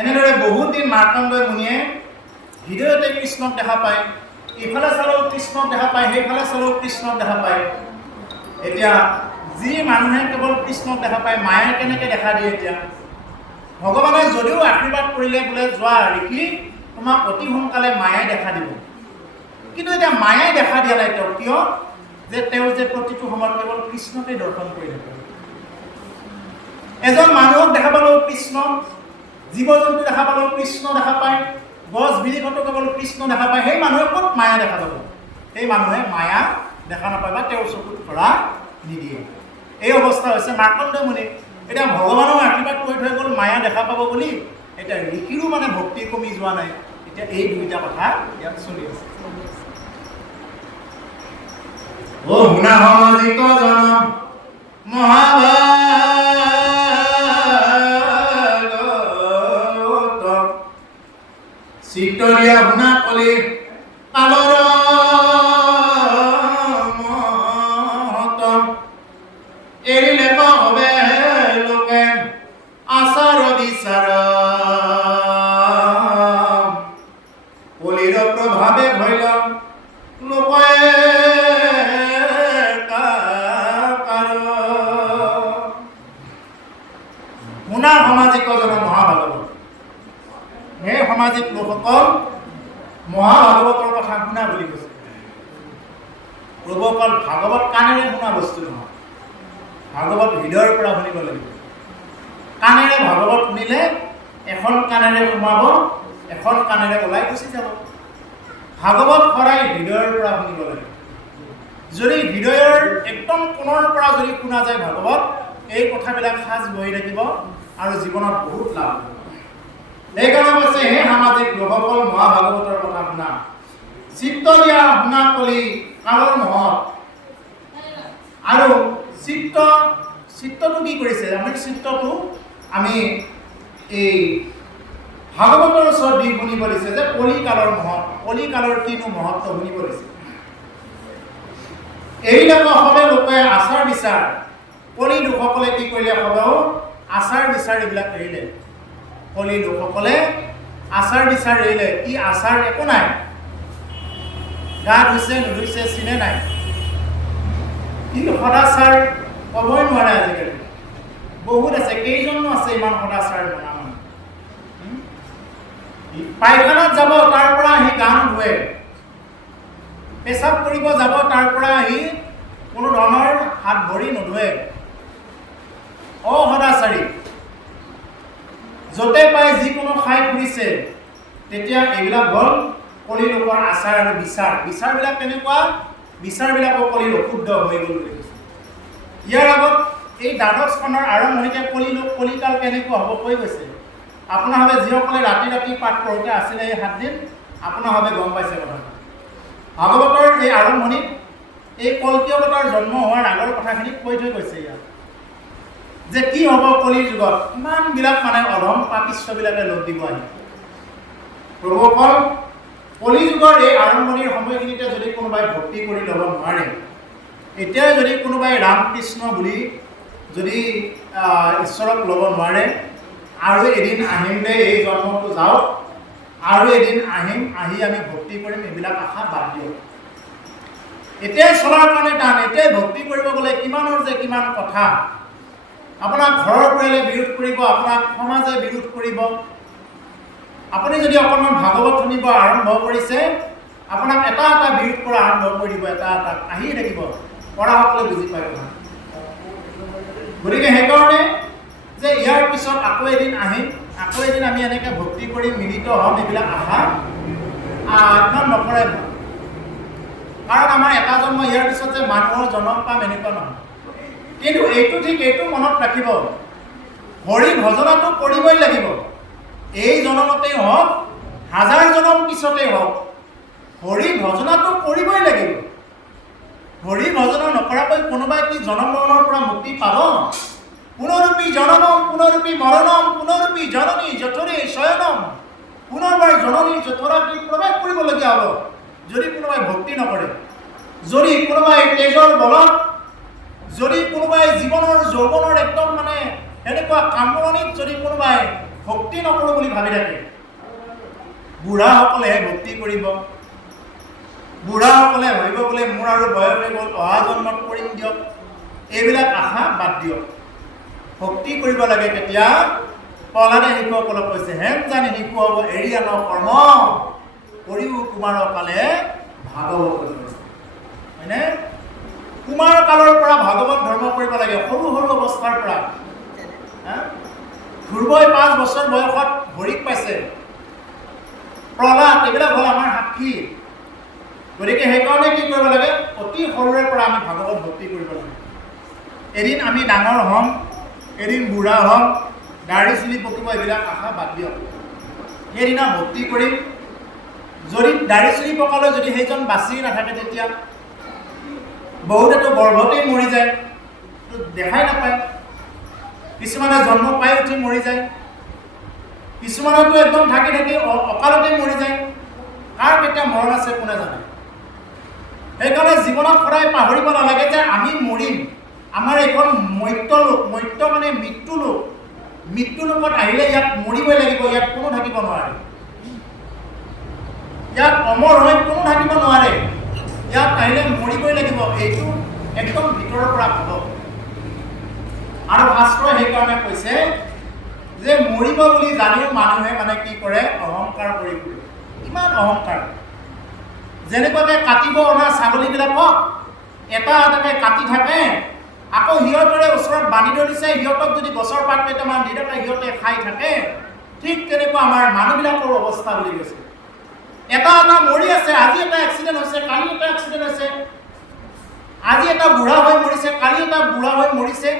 এনেদৰে বহুত দিন মাৰ্কণ্ডেয় মুনিয়ে হৃদয়তে কৃষ্ণক দেখা পায়, ইফালে চালেও কৃষ্ণক দেখা পায়, সেইফালে চালেও কৃষ্ণক দেখা পায়। এতিয়া যি মানুহে কেৱল কৃষ্ণক দেখা পায়, মায়ে কেনেকৈ দেখা দিয়ে? এতিয়া ভগৱানে যদিও আশীৰ্বাদ কৰিলে বোলে যোৱা ঋষি তোমাক অতি সোনকালে মায়ে দেখা দিব, কিন্তু এতিয়া মায়ে দেখা দিয়া নাই তেওঁ। কিয়? যে তেওঁ যে প্ৰতিটো সময়ত কেৱল কৃষ্ণকে দৰ্শন কৰি থাকে। এজন মানুহক দেখা পালেও কৃষ্ণ, জীৱ জন্তু দেখা পালেও কৃষ্ণ দেখা পায়, গছ বিৰিখতো কেৱল কৃষ্ণ দেখা পায়। সেই মানুহে ক'ত মায়া দেখা পাব? সেই মানুহে মায়া দেখা নাপায় বা তেওঁৰ চকুত ধৰা নিদিয়ে। এই অৱস্থা হৈছে মাৰ্কণ্ডেয় মুনি। এতিয়া ভগৱানৰ আশীৰ্বাদ কৰি থৈ গ'ল মায়া দেখা পাব বুলি, এতিয়া ঋষিৰো মানে ভক্তি কমি যোৱা নাই। এতিয়া এই দুইটা কথা ইয়াত চলি আছে। ও শুনা সমাজিক জন মহাভাগত চিত্তৰীয়া শুনা কলি কালৰ মহত এৰিলে হবে লোকে আচাৰ বিচাৰ কলিৰ প্ৰভাৱে ভৈল লোকে শুনা সামাজিক জন মহাভাগৱত। হে সামাজিক লোকসকল, মহাভাগৱতৰ কথা শুনা বুলি কৈছে। প্ৰভুসকল, ভাগৱত কাণেৰে শুনা বস্তু নহয়, ভাগৱত হৃদয়ৰ পৰা শুনিব লাগিব। কাণেৰে ভাগৱত শুনিলে এখন কাণেৰে সোমাব, এখন কাণেৰে ওলাই গুচি যাব। ভাগৱত সদায় হৃদয়ৰ পৰা শুনিব লাগে। যদি হৃদয়ৰ একদম কোণৰ পৰা যদি শুনা যায় ভাগৱত, এই কথাবিলাক সাজ বহি থাকিব আৰু জীৱনত বহুত লাভ হ'ব। সেইকাৰণে কৈছে, হে সামাজিক লোকসকল, মহাভাগৱতৰ কথা শুনা। চিত্ত দিয়া শুনা কলি কালৰ মহত। আৰু চিত্তটো কি কৰিছে? আমি চিত্তটো আমি এই ভাগৱতৰ ওচৰত দি শুনিব দিছে যে কলিকালৰ মহৎ, কলিকালৰ কিনো মহত্ব শুনিব দিছে। এইবিলাকৰ সবে লোকে আচাৰ বিচাৰ, কলি লোকসকলে কি কৰিলে? সবেও আচাৰ বিচাৰ এইবিলাক এৰিলে। কলি লোকসকলে আচাৰ বিচাৰ এৰিলে। কি আচাৰ? একো নাই। গা ধুইছে নুধুইছে চিনে নাই। কিন্তু সদাচাৰ ক'বই নোৱাৰে আজিকালি। বহুত আছে, কেইজনো আছে ইমান সদাচাৰ মনা মানুহ। পায়খানাত যাব, তাৰ পৰা আহি গা নুধুৱে। পেচাব কৰিব যাব, তাৰ পৰা আহি কোনো ধৰণৰ হাত ভৰি নুধুৱে। অসদাচাৰী। য'তে পাই যিকোনো খাই ফুৰিছে। তেতিয়া এইবিলাক হ'ল কলি লোকৰ আচাৰ আৰু বিচাৰ। বিচাৰবিলাক কেনেকুৱা? বিচাৰবিলাকো কলিৰ অশুদ্ধ হৈ গ'ল বুলি কৈছে। ইয়াৰ আগত এই দ্বাদশ স্কন্ধৰ আৰম্ভণিতে কলিকাল কেনেকুৱা হ'ব কৈ গৈছে। আপোনাৰভাৱে যিসকলে ৰাতি ৰাতি পাঠ কৰোঁতে আছিলে এই 7 দিন, আপোনাৰভাৱে গম পাইছে কথাটো। ভাগৱতৰ এই আৰম্ভণিত এই কল্কি অৱতাৰ জন্ম হোৱাৰ আগৰ কথাখিনি কৈ থৈ গৈছে ইয়াত, যে কি হ'ব কলিৰ যুগত। ইমানবিলাক মানে অধম পাপিষ্টবিলাকে লগ দিব আহি। প্ৰভুসকল, কলি যুগৰ এই আৰম্ভণিৰ সময়খিনিতে যদি কোনোবাই ভক্তি কৰি ল'ব নোৱাৰে, এতিয়াই যদি কোনোবাই ৰাম কৃষ্ণ বুলি যদি ঈশ্বৰক ল'ব নোৱাৰে, আৰু এদিন আহিম দে, এই জন্মটো যাওক, আৰু এদিন আহিম, আহি আমি ভক্তি কৰিম, এইবিলাক আশা বাদ দিয়ক। এতিয়াই চলাৰ কাৰণে টান। এতিয়াই ভক্তি কৰিব গ'লে কিমানৰ যে কিমান কথা। আপোনাক ঘৰৰ পৰিয়ালে বিৰোধ কৰিব, আপোনাক সমাজে বিৰোধ কৰিব। আপুনি যদি অকণমান ভাগৱত শুনিব আৰম্ভ কৰিছে, আপোনাক এটা এটা বিৰোধ কৰা আৰম্ভ কৰি দিব, এটা এটা আহি থাকিব। পঢ়াসকলে বুজি পায় কথা। গতিকে সেইকাৰণে যে ইয়াৰ পিছত আকৌ এদিন আহিম, আকৌ এদিন আমি এনেকৈ ভক্তি কৰি মিলিত হ'ম, এইবিলাক আশা একদম নকৰে। কাৰণ আমাৰ এটা জন্ম, ইয়াৰ পিছত যে মানুহৰ জন্ম পাম এনেকুৱা নহয়। কিন্তু এইটো ঠিক, এইটো মনত ৰাখিব, হৰি ভজনাটো কৰিবই লাগিব। এই জনমতেই হওক, 1000 জনম পিছতেই হওক, হৰি ভজনাটো কৰিবই লাগিব। হৰি ভজনা নকৰাকৈ কোনোবাই কি জনম মৰণৰ পৰা মুক্তি পাব? পুনৰূপী জননম পুনৰূপী মৰণম পুনৰূপী জননী জঠৰে শয়নম। পুনৰবাৰ জননীৰ জঠৰাত প্ৰৱেশ কৰিবলগীয়া হ'ব যদি কোনোবাই ভক্তি নকৰে। যদি কোনোবাই তেজৰ বলত, যদি কোনোবাই জীৱনৰ যৌৱনৰ একদম মানে এনেকুৱা কামৰণিত যদি কোনোবাই ভক্তি নকৰোঁ বুলি ভাবি থাকে। বুঢ়াসকলেহে ভক্তি কৰিব, বুঢ়াসকলে ভাবিব বোলে মোৰ আৰু বয়স হৈ গ'ল, অহা জন্মত কৰিম দিয়ক। এইবিলাক আশা বাদ দিয়ক। ভক্তি কৰিব লাগে কেতিয়া? প্ৰহ্লাদে শিশুসকলক কৈছে, হেন জানি শিশু হ'ব এৰি আন কৰ্ম কৰিও কুমাৰ কালে ভাগৱত ধৰ্ম। হয়নে? কুমাৰ কালৰ পৰা ভাগৱত ধৰ্ম কৰিব লাগে, সৰু সৰু অৱস্থাৰ পৰা। ধ্ৰুৱই 5 বছৰ বয়সত হৰিক পাইছে, প্ৰহ্লাদ, এইবিলাক হ'ল আমাৰ সাক্ষী। গতিকে সেইকাৰণে কি কৰিব লাগে? অতি সৰুৰে পৰা আমি ভাগৱত ভক্তি কৰিব লাগে। এদিন আমি ডাঙৰ হ'ম, এদিন বুঢ়া হ'ম, দাঢ়ি চুলি পকিব, এইবিলাক আশা বাদ দিয়ক। সেইদিনা ভক্তি কৰিম। যদি দাঢ়ি চুলি পকালৈ যদি সেইজন বাচি নাথাকে, তেতিয়া বহুতেতো গৰ্ভতেই মৰি যায়, দেখাই নাপায়। কিছুমানে জন্ম পাই উঠি মৰি যায়, কিছুমানতো একদম থাকি থাকি অকালতেই মৰি যায়। কাৰ কেতিয়া মৰণ আছে কোনে জানে? সেইকাৰণে জীৱনত সদায় পাহৰিব নালাগে যে আমি মৰিম। আমাৰ এইখন মৰ্ত্য লোক, মৰ্ত্য মানে মৃত্যু লোক। মৃত্যু লোকত আহিলে ইয়াত মৰিবই লাগিব, ইয়াত কোনো থাকিব নোৱাৰে। ইয়াত অমৰ হৈ কোনো থাকিব নোৱাৰে, ইয়াত আহিলে মৰিবই লাগিব। এইটো একদম ভিতৰৰ পৰা ভাবক। আৰু শাস্ত্ৰই সেইকাৰণে কৈছে যে মৰিব বুলি জানিও মানুহে মানে কি কৰে? অহংকাৰ কৰি ফুৰে। ইমান অহংকাৰ। যেনেকুৱাকৈ কাটিব অনা ছাগলীবিলাকক এটা এটাকৈ কাটি থাকে, আকৌ সিহঁতৰে ওচৰত বান্ধি থৈ দিছে, সিহঁতক যদি গছৰ পাত কেইটামান দি থাকে সিহঁতে খাই থাকে। ঠিক তেনেকুৱা আমাৰ মানুহবিলাকৰ অৱস্থা বুলি কৈছে। এটা এটা মৰি আছে, আজি এটা এক্সিডেণ্ট হৈছে, কালি এটা এক্সিডেণ্ট হৈছে, আজি এটা বুঢ়া হৈ মৰিছে, কালি এটা বুঢ়া হৈ মৰিছে,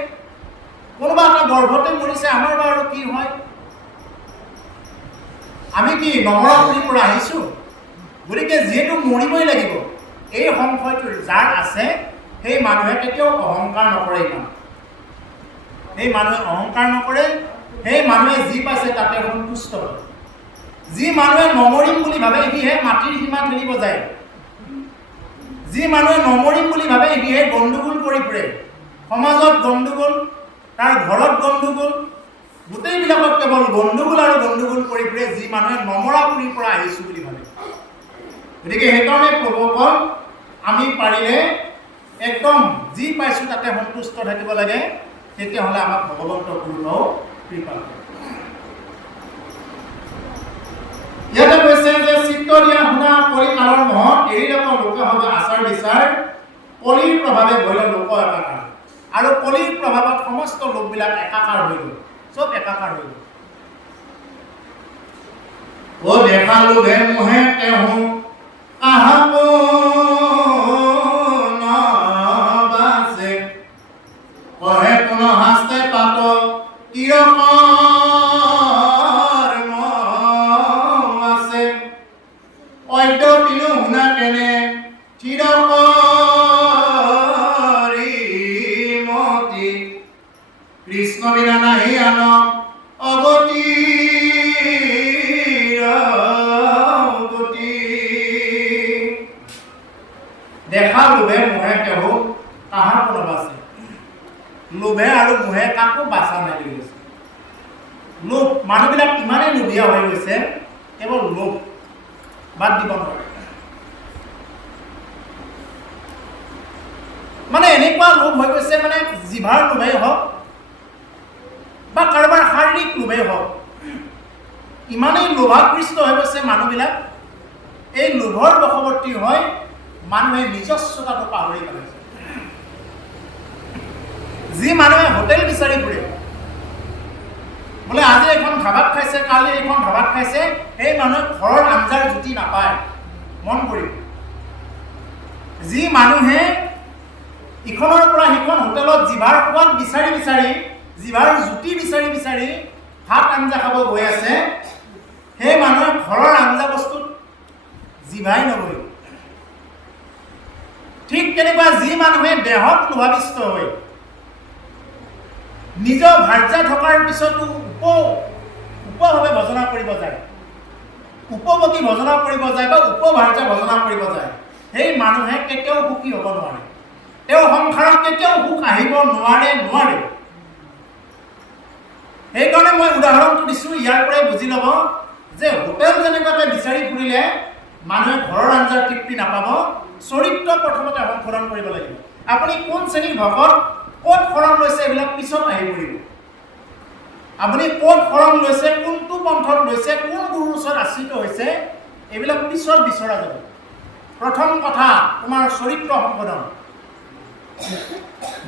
কোনোবা এটা গৰ্ভতে মৰিছে। আমাৰ বাৰু কি হয়? আমি কি নমৰা পুৰীৰ পৰা আহিছোঁ? গতিকে যিহেতু মৰিবই লাগিব, এই সংশয়টো যাৰ আছে সেই মানুহে কেতিয়াও অহংকাৰ নকৰে। সেই মানুহে অহংকাৰ নকৰে, সেই মানুহে যি পাইছে তাতে সন্তুষ্ট হয়। যি মানুহে নমৰিম বুলি ভাবে সিহে মাটিৰ সীমা ঠেলিব যায়। যি মানুহে নমৰিম বুলি ভাবে সিহে গণ্ডগোল কৰি ফুৰে। সমাজত গণ্ডগোল, তাৰ ঘৰত গণ্ডগোল, গোটেইবিলাকত কেৱল গণ্ডগোল আৰু গণ্ডগোল কৰি ফুৰে যি মানুহে নমৰা পুৰীৰ পৰা আহিছোঁ বুলি ভাবে। গতিকে সেইকাৰণে প্ৰভুসকল, আমি পাৰিলে একদম যি পাইছোঁ তাতে সন্তুষ্ট থাকিব লাগে। তেতিয়াহ'লে আমাক ভগৱন্ত গুৰুও কৃপা কৰে। ইয়াতে কৈছে যে চিত্ত দিয়া শুনা কৰি কালৰ মহত এৰি লোক লোক হবে আচাৰ বিচাৰ, কলিৰ প্ৰভাৱে ভৈল লোক একাকাৰ। আৰু কলিৰ প্ৰভাৱত সমস্ত লোকবিলাক একাকাৰ হৈ গ'ল, চব একাকাৰ হৈ গ'ল। ও দেখা লোভে মোহে তেহু কাহাব নাবাসে, কহে কোন হাস্তে পাত কিৰকৰ মম আছে, অদ্য পিনু শুনা কেনে চিৰকৰি মতি, কৃষ্ণ বিনা নাহি আন অগতি দেখা লোভে মোহে কেহু কাহাৰ কোনো বাচে। লোভে আৰু মোহে কাকো বাচা নাই বুলি কৈছে। লোভ, মানুহবিলাক ইমানেই লোভীয়া হৈ গৈছে, কেৱল লোভ বাদ দিব নোৱাৰে। মানে এনেকুৱা লোভ হৈ গৈছে, মানে জিভাৰ লোভেই হওক বা কাৰোবাৰ শাৰীৰিক লোভেই হওক, ইমানেই লোভাকৃষ্ট হৈ গৈছে মানুহবিলাক। এই লোভৰ বশৱৰ্তী হয় মানুহে নিজস্বতাটো পাহৰি পেলাইছে। যি মানুহে হোটেল বিচাৰি ফুৰে, বোলে আজি এখন ধাবাত খাইছে, কালি এখন ধাবাত খাইছে, সেই মানুহে ঘৰৰ আঞ্জাৰ জুতি নাপায়। মন কৰিব। যি মানুহে ইখনৰ পৰা সিখন হোটেলত জিভাৰ সোৱাদ বিচাৰি বিচাৰি, জিভাৰ জুতি বিচাৰি বিচাৰি ভাত আঞ্জা খাব গৈ আছে, সেই মানুহে ঘৰৰ আঞ্জা বস্তুত জিভাই নবহিব। ঠিক তেনেকুৱা যি মানুহে দেহত লোভাবিষ্ট হৈ নিজৰ ভাৰ্যা থকাৰ পিছতো উপভাৱে ভজনা কৰিব যায়, উপভোগী ভজনা কৰিব যায় বা উপভাৰ্যা ভজনা কৰিব যায়, সেই মানুহে কেতিয়াও সুখী হ'ব নোৱাৰে। তেওঁ সংসাৰত কেতিয়াও সুখ আহিব নোৱাৰে। সেইকাৰণে মই উদাহৰণটো দিছোঁ, ইয়াৰ পৰাই বুজি ল'ব যে হোটেল যেনেকুৱাকৈ বিচাৰি ফুৰিলে মানুহে ঘৰৰ আঞ্জাৰ তৃপ্তি নাপাব, চৰিত্ৰ প্ৰথমতে সংশোধন কৰিব লাগিব। আপুনি কোন শ্ৰেণীৰ ভকত, ক'ত শৰণ লৈছে, এইবিলাক পিছত আহি পৰিব। আপুনি ক'ত শৰণ লৈছে, কোনটো পন্থত লৈছে, কোন গুৰুৰ ওচৰত আশ্ৰিত হৈছে, এইবিলাক পিছত বিচৰা যাব। প্ৰথম কথা তোমাৰ চৰিত্ৰ সংশোধন,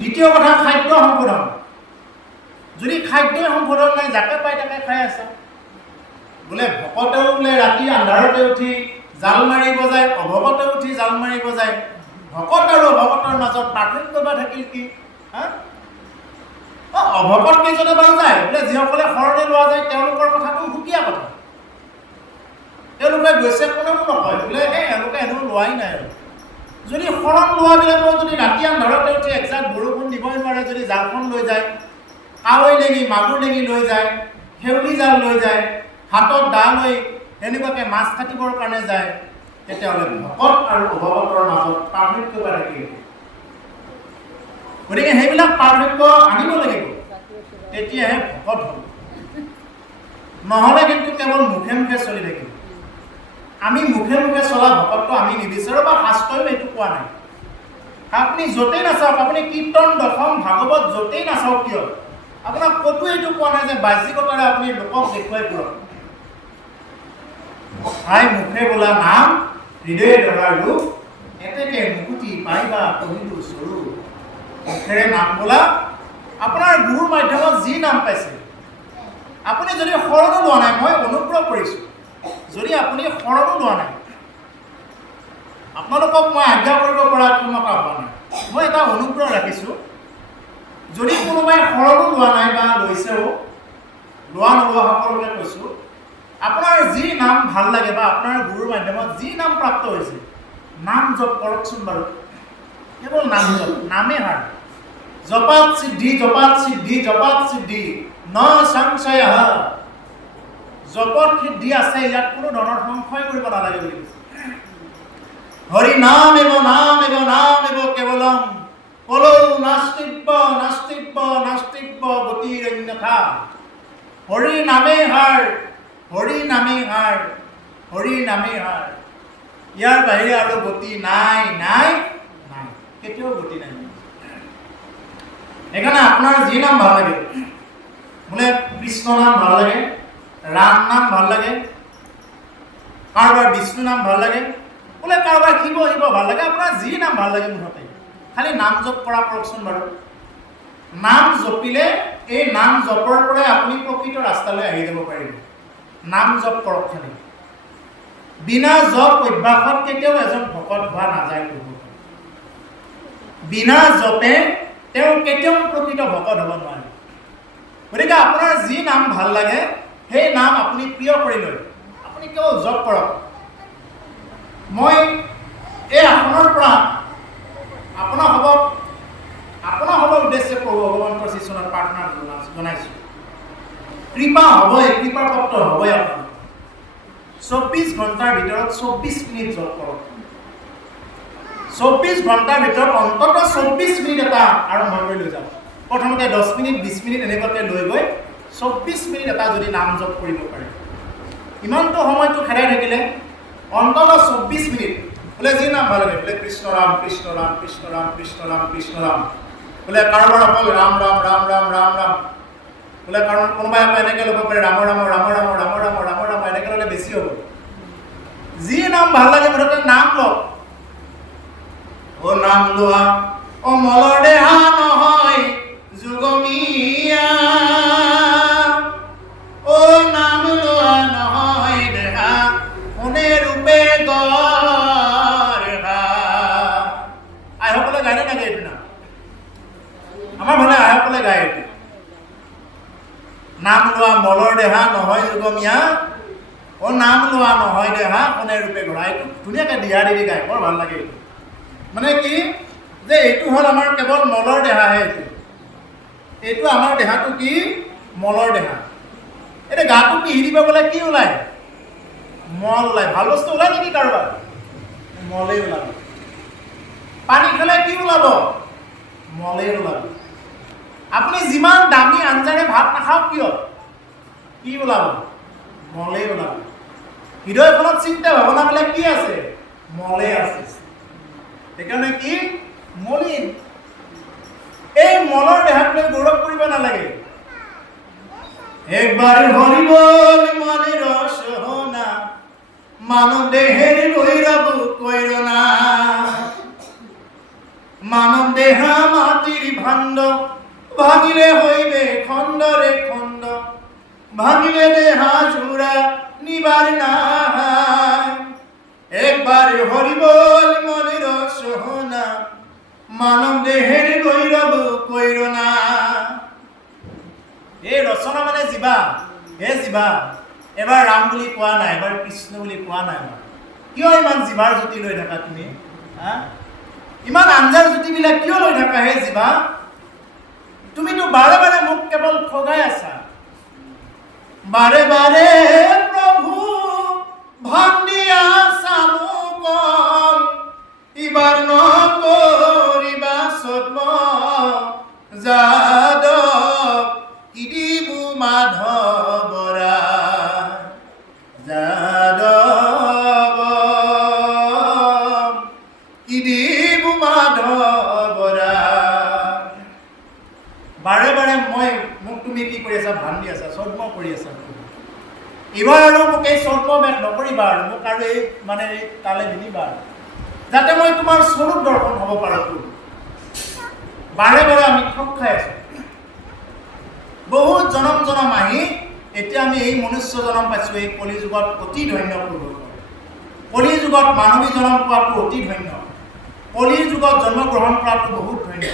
দ্বিতীয় কথা খাদ্য সংশোধন। যদি খাদ্যই সংশোধন নাই, যাকে পাই তাকে খাই আছা। বোলে ভকতেও বোলে ৰাতি আন্ধাৰতে উঠি জাল মাৰিব যায়, অভকতে উঠি জাল মাৰিব যায়। ভকত আৰু অভকতৰ মাজত পাৰ্থক্য বা থাকিল কি? অভকত কেইজনে বাৰু যায়, বোলে যিসকলে শৰণে লোৱা যায় তেওঁলোকৰ কথাটো সুকীয়া কথা। তেওঁলোকে গৈছে কোনেও নকয়, বোলে এওঁলোকে এনেও লোৱাই নাই। আৰু যদি শৰণ লোৱাবিলাকৰ যদি ৰাতি আন্ধাৰতে উঠি একজাক বৰষুণ দিবই নোৱাৰে, যদি জালখন লৈ যায়, কাৱৈ নেগি মাগুৰ নেগি লৈ যায়, সেউলি জাল লৈ যায়, হাতত দা লৈ এনেকুৱাকৈ মাছ কাটিবৰ কাৰণে যায়, তেতিয়াহ'লে ভকত আৰু অভকতৰ মাজত পাৰ্থক্য বা থাকিব। গতিকে সেইবিলাক পাৰ্থক্য আনিব লাগিব, তেতিয়াহে ভকত হ'ব। নহ'লে কিন্তু কেৱল মুখে মুখে চলি থাকিব। আমি মুখে মুখে চলা ভকতটো আমি নিবিচাৰোঁ, বা শাস্ত্ৰও এইটো কোৱা নাই। আপুনি য'তেই নাচাওক, আপুনি কীৰ্তন, দশম, ভাগৱত য'তেই নাচাওক কিয়, আপোনাক ক'তো এইটো কোৱা নাই যে বাহ্যিকতাৰে আপুনি লোকক দেখুৱাই ফুৰক। হাই মুখে বোলা নাম, হৃদয়ে ধৰাৰ ৰূপ, এতেকে মুকুতি পাইবা কহিলো স্বৰূপ। মুখেৰে নাম বোলা, আপোনাৰ গুৰুৰ মাধ্যমত যি নাম পাইছে, আপুনি যদি শৰণো লোৱা নাই, মই অনুগ্ৰহ কৰিছোঁ, যদি আপুনি শৰণো লোৱা নাই, আপোনালোকক মই আজ্ঞা কৰিব পৰা ক্ষমতা হোৱা নাই, মই এটা অনুগ্ৰহ ৰাখিছোঁ, যদি কোনোবাই শৰণো লোৱা নাই বা লৈছেও, লোৱা নোলোৱা সকলোকে কৈছোঁ, আপোনাৰ যি নাম ভাল লাগে বা আপোনাৰ গুৰুৰ মাধ্যমত যি নাম প্ৰাপ্ত হৈছে, নাম জপ কৰকচোন বাৰু। কেৱল নাম জপ, নামেই হাৰ। জপাত সিদ্ধি, জপাত সিদ্ধি, জপাত সিদ্ধি, ন সংশয়। জপত সিদ্ধি আছে, ইয়াত কোনো ধৰণৰ সংশয় কৰিব নালাগে বুলি কৈছে। হৰি নাম এব নাম এব নাম এব কেৱলম, কলৌ নাস্তিব্য নাস্তিব্য নাস্তিব্য গতিৰ অন্যথা। হৰি নামেই হাৰ, হৰি নামেই হাৰ, হৰি নামেই হাৰ। ইয়াৰ বাহিৰে আৰু গতি নাই নাই নাই, কেতিয়াও গতি নাই। সেইকাৰণে আপোনাৰ যি নাম ভাল লাগে, বোলে কৃষ্ণ নাম ভাল লাগে, ৰাম নাম ভাল লাগে, কাৰোবাৰ বিষ্ণু নাম ভাল লাগে, বোলে কাৰোবাৰ শিৱ শিৱ ভাল লাগে, আপোনাৰ যি নাম ভাল লাগে মুঠতে খালি নাম জপ কৰা কৰকচোন বাৰু। নাম জপিলে এই নাম জপৰ পৰাই আপুনি প্ৰকৃত ৰাস্তালৈ আহি যাব পাৰিব। নাম জপ কৰক খালি। বিনা জপ অভ্যাসত কেতিয়াও এজন ভকত হোৱা নাযায়। বিনা জপে তেওঁ কেতিয়াও প্ৰকৃত ভকত হ'ব নোৱাৰে। গতিকে আপোনাৰ যি নাম ভাল লাগে সেই নাম আপুনি প্ৰিয় কৰি লৈ আপুনি কেৱল জপ কৰক। মই এই আসনৰ পৰা আপোনাৰ হ'ব উদ্দেশ্যে প্ৰভু ভগৱন্তৰ শ্ৰীচৰণত প্ৰাৰ্থনা জনাইছোঁ। কৃপা হ'বই, কৃপাৰ প্ৰাপ্ত হ'বই। আপোনাৰ 24 ঘণ্টাৰ ভিতৰত 24 মিনিট জপ কৰক। 24 ঘণ্টাৰ ভিতৰত অন্ততঃ 24 মিনিট এটা আৰম্ভ কৰি লৈ যাওক। প্ৰথমতে 10 মিনিট 20 মিনিট এনেকুৱাকৈ লৈ গৈ 24 মিনিট এটা যদি নাম জপ কৰিব পাৰে, ইমানটো সময়টো খেদাই থাকিলে অন্ততঃ 24 মিনিট বোলে যি নাম ভাল লাগে, বোলে কৃষ্ণ ৰাম কৃষ্ণ ৰাম কৃষ্ণ ৰাম কৃষ্ণ ৰাম কৃষ্ণ ৰাম, বোলে কাৰোবাৰ অকল ৰাম ৰাম ৰাম ৰাম ৰাম ৰাম, বোলে কাৰণ কোনোবাই আকৌ এনেকৈ ল'ব পাৰে ৰাম ৰাম ৰাম ৰাম ৰাম ৰাম ৰাম ৰাম, এনেকৈ ল'লে বেছি হ'ব। যি নাম ভাল লাগে মুঠতে নাম লওক। অ নাম লোৱা অমলৰ দেহা নহয় যুগমীয়া, অ নাম লোৱা নহয় দেহা কোনে ৰূপে গঢ়া। আইসকলে গায়নে নাগে এইটো নাম? আমাৰ ভালে আইসকলে গায় এইটো। নাম লোৱা মলৰ দেহা নহয় যুগমীয়া, অ নাম লোৱা নহয় দেহা কোনে ৰূপে গঢ়া। এইটো ধুনীয়াকৈ দিহা দি গায়, বৰ ভাল লাগে এইটো। মানে কি যে এইটো হ'ল আমাৰ কেৱল মলৰ দেহাহে। এইটো আমাৰ দেহাটো কি? মলৰ দেহা। এতিয়া গাটো পিহি দিব গ'লে কি ওলায়? মল ওলায়। ভাল বস্তু ওলায় নেকি কাৰোবাৰ? মলেই ওলাব। পানী খালে কি ওলাব? মলেই ওলাব। আপুনি যিমান দামী আঞ্জাৰে ভাত নাখাওক কিয়, কি ওলাব? মলেই ওলাব। হৃদয়খনত চিন্তা ভাৱনাবিলাক কি আছে? মলে আছে। সেইকাৰণে কি? মলিন। এই মলৰ দেহাক লৈ গৌৰৱ কৰিব নালাগে। একবাৰ হৰি বল মনের সহনা, মানব দেহের গৈরব কইর না। মানব দেহা মাটির ভাণ্ড, ভাঙিলে হইবে খণ্ড রে খণ্ড, ভাঙিলে দেহা জোড়া নিবার না। একবার হরি বল মনের সহনা, মানব দেহের গৈরব কইর না। এই ৰচনা মানে জীৱা। হে জীৱা, এবাৰ ৰাম বুলি কোৱা নাই, এবাৰ কৃষ্ণ বুলি কোৱা নাই। কিয় ইমান জীৱাৰ জ্যোতি লৈ থাকা তুমি? ইমান আঞ্জাৰ জ্যোতিবিলাক কিয় লৈ থাকা হে জীৱা? তুমিতো বাৰে বাৰে মোক কেৱল ঠগাই আছা। বাৰে বাৰে প্ৰভু ভান্দিয়া চামুক, ইবাৰ নকৰিবা সদ্ম যাদৱ, ইদিবু মাধৱৰা যাদৱ, ইদিবু মাধৱৰা। বাৰে বাৰে মোক তুমি কি কৰি আছা? ভান্দি আছা, সদ্ম কৰি আছা। এইবাৰ আৰু মোক এই সদ্ম বেগ নকৰিবা, আৰু মোক আৰু এই মানে তালে নিদিবা, যাতে মই তোমাৰ স্বৰূপ দৰ্শন হ'ব পাৰোঁ। বাৰে বাৰে আমি ঠগ খাই আছো। বহুত জনম আহি এতিয়া আমি এই মনুষ্য জনম পাইছোঁ। এই কলি যুগত অতি ধন্য পূৰ্ব। কলি যুগত মানৱী জনম পোৱাটো অতি ধন্য। কলিৰ যুগত জন্মগ্ৰহণ কৰাটো বহুত ধন্য।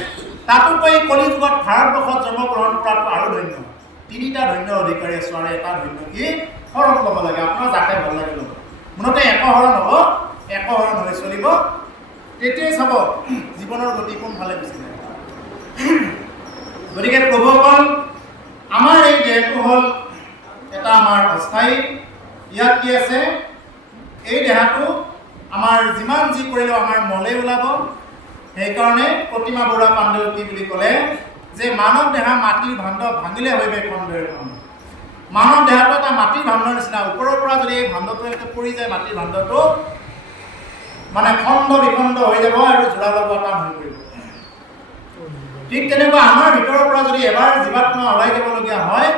তাতোকৈ কলি যুগত ভাৰতবৰ্ষত জন্মগ্ৰহণ কৰাটো আৰু ধন্য। তিনিটা ধন্য অধিকাৰী আছোঁ, আৰু এটা ধন্য কি? শৰণ ল'ব লাগে। আপোনাৰ যাকে ভাল লাগে ল'ব। মুঠতে একশৰণ হ'ব, একশৰণ হৈ চলিব। তেতিয়াই চাব জীৱনৰ গতি কোনফালে গুচি যায়। গতিকে প্ৰভুসকল, আমাৰ এই দেহটো হ'ল এটা আমাৰ অস্থায়ী। ইয়াত কি আছে? এই দেহাটো আমাৰ যিমান যি কৰিলেও আমাৰ মলে ওলাব। সেইকাৰণে প্ৰতিমা বৰুৱা পাণ্ডেয়ে কি বুলি ক'লে যে মানৱ দেহা মাটিৰ ভাণ্ড, ভাঙিলে হইবে খণ্ডেৰ খণ্ড। মানৱ দেহাটো এটা মাটিৰ ভাণ্ডৰ নিচিনা। ওপৰৰ পৰা যদি এই ভাণ্ডটো এনেকৈ পৰি যায়, মাটিৰ ভাণ্ডটো মানে খণ্ড বিখণ্ড হৈ যাব আৰু জোৰা লগোৱা টান হৈ পৰিব। ঠিক তেনেকুৱা আমাৰ ভিতৰৰ পৰা যদি এবাৰ জীৱাত্মা ওলাই যাবলগীয়া হয়,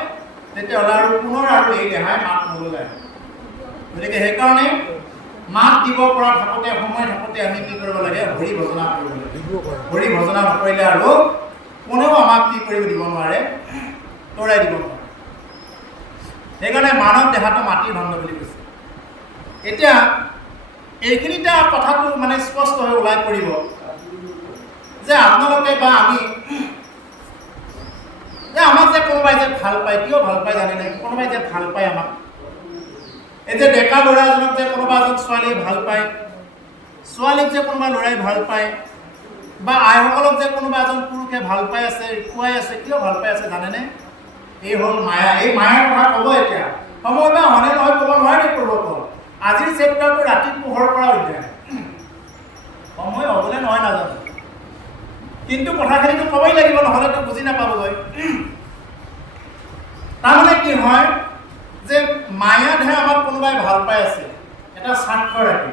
তেতিয়াহ'লে আৰু পুনৰ আৰু এই দেহাই মাত নোলোৱায়। গতিকে সেইকাৰণে মাত দিব পৰা থাকোঁতে, সময় থাকোঁতে আমি কি কৰিব লাগে? হৰি ভজনা কৰিব লাগে। হৰি ভজনা নকৰিলে আৰু কোনেও আমাক কি কৰিব দিব নোৱাৰে? তৰাই দিব নোৱাৰে। সেইকাৰণে মানৱ দেহাটো মাটিৰ ভাণ্ড বুলি কৈছে। এতিয়া এইখিনিতে কথাটো মানে স্পষ্ট হৈ ওলাই পৰিব যে আপোনালোকে বা আমি যে আমাক যে কোনোবাই যে ভাল পায়। কিয় ভাল পায় জানে নাই? কোনোবাই যে ভাল পায় আমাক, এই যে ডেকা ল'ৰা এজনক যে কোনোবা এজন ছোৱালীয়ে ভাল পায়, ছোৱালীক যে কোনোবা ল'ৰাই ভাল পায়, বা আইসকলক যে কোনোবা এজন পুৰুষে ভাল পাই আছে, খুৱাই আছে, কিয় ভাল পাই আছে জানেনে? এই হ'ল মায়া। এই মায়াৰ কথা ক'ব এতিয়া। সময় বা হনে নহয় ক'ব নোৱাৰি পূৰ্বকল। আজিৰ চেপ্টাৰটো ৰাতি পোহৰৰ পৰা অধ্যায়। সময় হ'বনে নহয় নাজানো, কিন্তু কথাখিনিতো ক'বই লাগিব, নহ'লেতো বুজি নাপাবগৈ। তাৰমানে কি হয় যে মায়াতহে আমাক কোনোবাই ভাল পাই আছে, এটা স্বাৰ্থ ৰাখি।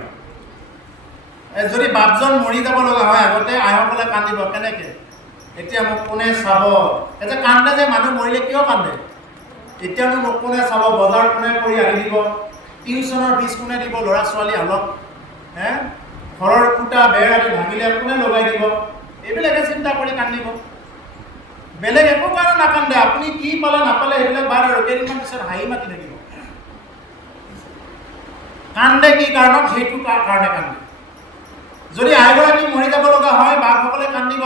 যদি বাপজন মৰি যাব লগা হয়, আগতে আইসকলে কান্দিব কেনেকে? এতিয়া মোক কোনে চাব? এতিয়া কান্দে যে মানুহ মৰিলে কিয় কান্দে? এতিয়ানো মোক কোনে চাব? বজাৰ কোনে কৰি আনি দিব? টিউচনৰ ফিজ কোনে দিব? ল'ৰা ছোৱালী হালক ঘৰৰ খুটা বেৰ আদি ভাঙিলে কোনে লগাই দিব? এইবিলাকে চিন্তা কৰি কান্দিব। বেলেগ একো কাৰণে নাকান্দে। আপুনি কি পালে নাপালে সেইবিলাক বাদ, আৰু কেইদিনমান পিছত হাঁহি মাতি থাকিব। কান্দে কি কাৰণত? সেইটো কাৰণে কান্দে। যদি আইগৰাকী মৰি যাব লগা হয়, বাপসকলে কান্দিব,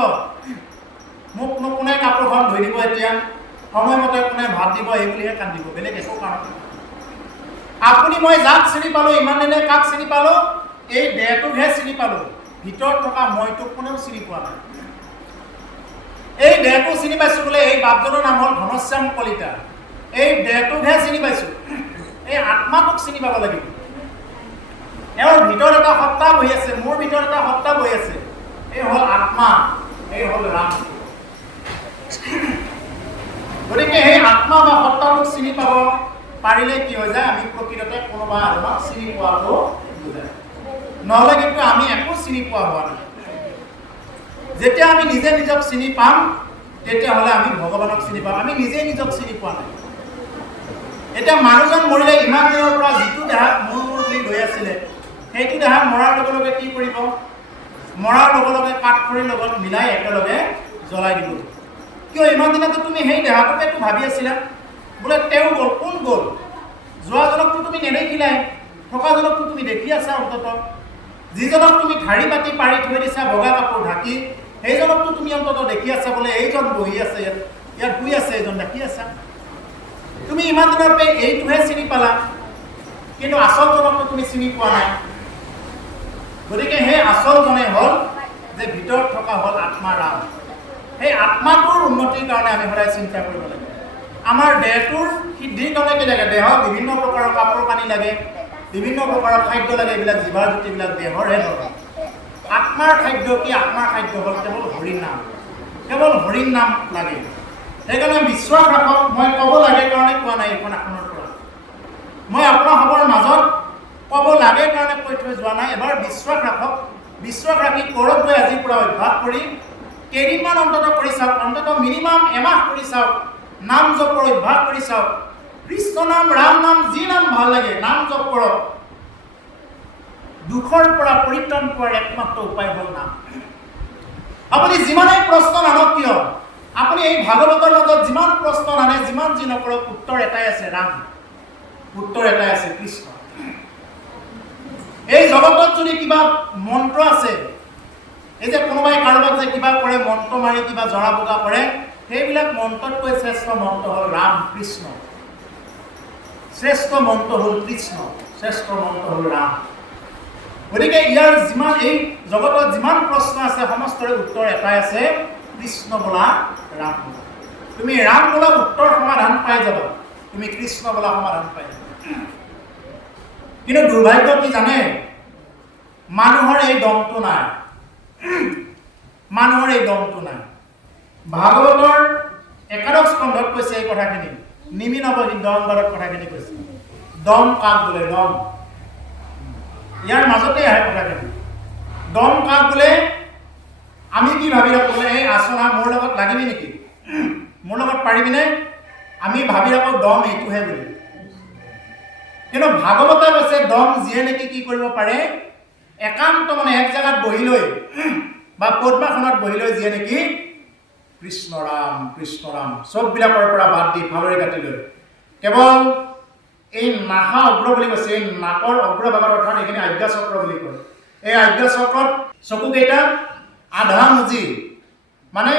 মোক কোনে কাপোৰখন ধুই দিব, এতিয়া সময়মতে কোনে ভাত দিব, এই বুলিহে কান্দিব, বেলেগ একো কাৰণ নাই। আপুনি মই যাক চিনি পালো, ইমান দিনে কাক চিনি পালো? এই দেহটোকহে চিনি পালো। ভিতৰত থকা মইটোক কোনেও চিনি পোৱা নাই। এই দেহটো চিনি পাইছো বোলে এই বাপজনৰ নাম হ'ল ঘনশ্যাম কলিতা। এই দেহটোকহে চিনি পাইছো, এই আত্মাটোক চিনি পাব লাগিব। এওঁৰ ভিতৰত এটা সত্তা বহি আছে, মোৰ ভিতৰত এটা সত্তা বহি আছে। এই হ'ল আত্মা, এই হ'ল ৰাম। গতিকে সেই আত্মা বা সত্তাটোক চিনি পাব পাৰিলে কি হৈ যায় আমি প্ৰকৃততে কোনোবা এজনক চিনি পোৱাটো বুজায় নহ'লে কিন্তু আমি একো চিনি পোৱা হোৱা নাই যেতিয়া আমি নিজে নিজক চিনি পাম তেতিয়াহ'লে আমি ভগৱানক চিনি পাম আমি নিজে নিজক চিনি পোৱা নাই এতিয়া মানুহজন মৰিলে ইমান দিনৰ পৰা যিটো দেহাত মোৰ বুলি লৈ আছিলে সেইটো দেহাত মৰাৰ লগে লগে কি কৰিব মৰাৰ লগে লগে কাঠখৰিৰ লগত মিলাই একেলগে জ্বলাই দিব কিয় ইমান দিনতো তুমি সেই দেহাটোকেতো ভাবি আছিলা বোলে তেওঁ গ'ল কোন গ'ল যোৱাজনকতো তুমি নেদেখিলাই থকাজনকতো তুমি দেখি আছা অন্ততঃ যিজনক তুমি ধাৰি পাতি পাৰি থৈ দিছা বগা কাপোৰ ঢাকি সেইজনকতো তুমি অন্ততঃ দেখি আছা বোলে এইজন বহি আছে ইয়াত শুই আছে এইজন দেখি আছা তুমি ইমান দিনৰ পৰা এইটোহে চিনি পালা কিন্তু আচলজনকতো তুমি চিনি পোৱা নাই গতিকে সেই আচলজনে হ'ল যে ভিতৰত থকা হ'ল আত্মা ৰাম সেই আত্মাটোৰ উন্নতিৰ কাৰণে আমি সদায় চিন্তা কৰিব লাগে আমাৰ দেহটোৰ সিদ্ধিৰ কাৰণে কি লাগে দেহত বিভিন্ন প্ৰকাৰৰ কাপোৰ কানি লাগে বিভিন্ন প্ৰকাৰৰ খাদ্য লাগে এইবিলাক জীৱাৰ জ্যোতিবিলাক দেহৰহে দৰকাৰ আত্মাৰ খাদ্য কি আত্মাৰ খাদ্য হ'ল কেৱল হৰিৰ নাম লাগে সেইকাৰণে বিশ্বাস ৰাখক মই ক'ব লাগে কাৰণে কোৱা নাই এইখন আসনৰ পৰা মই আপোনাসৱৰ মাজত ক'ব লাগে কাৰণে কৈ থৈ যোৱা নাই এবাৰ বিশ্বাস ৰাখক বিশ্বাস ৰাখি কৰক গৈ আজিৰ পৰা অভ্যাস কৰি কেইদিনমান অন্ততঃ কৰি চাওক অন্ততঃ মিনিমাম এমাহ কৰি চাওক নাম জপৰ অভ্যাস কৰি চাওক কৃষ্ণ নাম ৰাম নাম যি নাম ভাল লাগে নাম জপ কৰক দুখৰ পৰা পৰিত্ৰাণ পোৱাৰ একমাত্ৰ উপায় হ'ল নাম আপুনি যিমানেই প্ৰশ্ন নানক কিয় আপুনি এই ভাগৱতৰ মাজত যিমান প্ৰশ্ন নানে যিমান যি নকৰক উত্তৰ এটাই আছে ৰাম উত্তৰ এটাই আছে কৃষ্ণ এই জগতত যদি কিবা মন্ত্ৰ আছে এই যে কোনোবাই কাৰোবাক যে কিবা কৰে মন্ত্ৰ মাৰি কিবা জৰা বুকা কৰে সেইবিলাক মন্ত্ৰতকৈ শ্ৰেষ্ঠ মন্ত্ৰ হ'ল ৰাম কৃষ্ণ শ্ৰেষ্ঠ মন্ত্ৰ হ'ল কৃষ্ণ শ্ৰেষ্ঠ মন্ত্ৰ হ'ল ৰাম গতিকে ইয়াৰ যিমান এই জগতত যিমান প্ৰশ্ন আছে সমস্তৰে উত্তৰ এটাই আছে কৃষ্ণ বোলা ৰাম বোলা তুমি ৰাম বোলা উত্তৰ সমাধান পাই যাবা তুমি কৃষ্ণ বোলা সমাধান পাই যাবা কিন্তু দুৰ্ভাগ্য কি জানে মানুহৰ এই দমটো নাই ভাগৱতৰ একাদশ স্কন্ধত কৈছে এই কথাখিনি নিমি নৱহিত দমবাৰত কথাখিনি কৈছে দম কাক বোলে দম ইয়াৰ মাজতে আহে কথাখিনি দম কাক বোলে আমি কি ভাবি ৰাখোঁ বোলে এই আচনা মোৰ লগত লাগিবি নেকি মোৰ লগত পাৰিবিনে আমি ভাবি ৰাখোঁ দম এইটোহে বুলি কিন্তু ভাগৱতে কৈছে দম যিয়ে নেকি কি কৰিব পাৰে একান্ত মানে এক জেগাত বহি লৈ বা পদ্মাসনত বহি লৈ যিয়ে নেকি কৃষ্ণ ৰাম চববিলাকৰ পৰা বাদ দি ফালৰি কাটি লৈ কেৱল এই নাসা অগ্ৰ বুলি কৈছে এই নাকৰ অগ্ৰভাগত অৰ্থাৎ এইখিনি আজ্ঞা চক্ৰ বুলি কয় এই আজ্ঞা চক্ৰত চকুকেইটা আধা মুজি মানে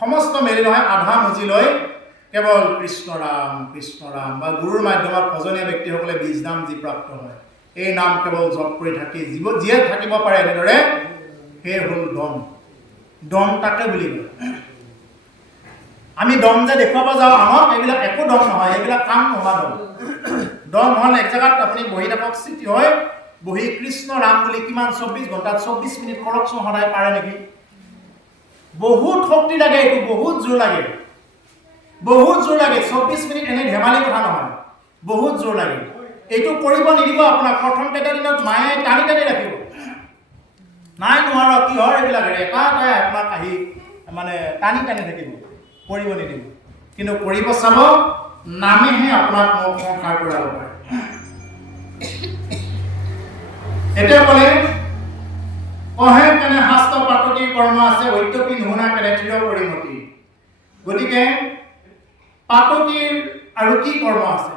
সমস্ত মেলি নহয় আধা মুজি লৈ কেৱল কৃষ্ণ ৰাম বা গুৰুৰ মাধ্যমত ভজনীয় ব্যক্তিসকলে বীজ নাম যি প্ৰাপ্ত হয় এই নাম কেৱল জপ কৰি থাকি যিয়ে থাকিব পাৰে এনেদৰে সেই হ'ল দম তাকে বুলি কয় আমি দম যে দেখুৱাব যাওঁ আমাক এইবিলাক একো দম নহয় এইবিলাক কাম নোহোৱা দম হ'ল এক জেগাত আপুনি বহি থাকক স্থিতি হয় বহি কৃষ্ণ ৰাম বুলি কিমান 24 ঘণ্টাত 24 মিনিট কৰকচোন সদায় পাৰে নেকি বহুত শক্তি লাগে এইটো বহুত জোৰ লাগে 24 মিনিট এনেই ধেমালি কথা নহয় বহুত জোৰ লাগে এইটো কৰিব নিদিব আপোনাক প্ৰথম কেইটা দিনত মায়ে টানি ৰাখিব নাই নোৱাৰো কিহৰ এইবিলাক এটাই আপোনাক আহি মানে টানি থাকিব কৰিব নিদিব কিন্তু কৰিব চাব নামেহে আপোনাক সংসাৰ কৰাব পাৰে এতিয়া বোলে কহে কেনে শাস্ত পাতকী কৰ্ম আছে ঐত্যপী নুশুনা কেনে থিৰ পৰিমতি গতিকে পাতকীৰ আৰু কি কৰ্ম আছে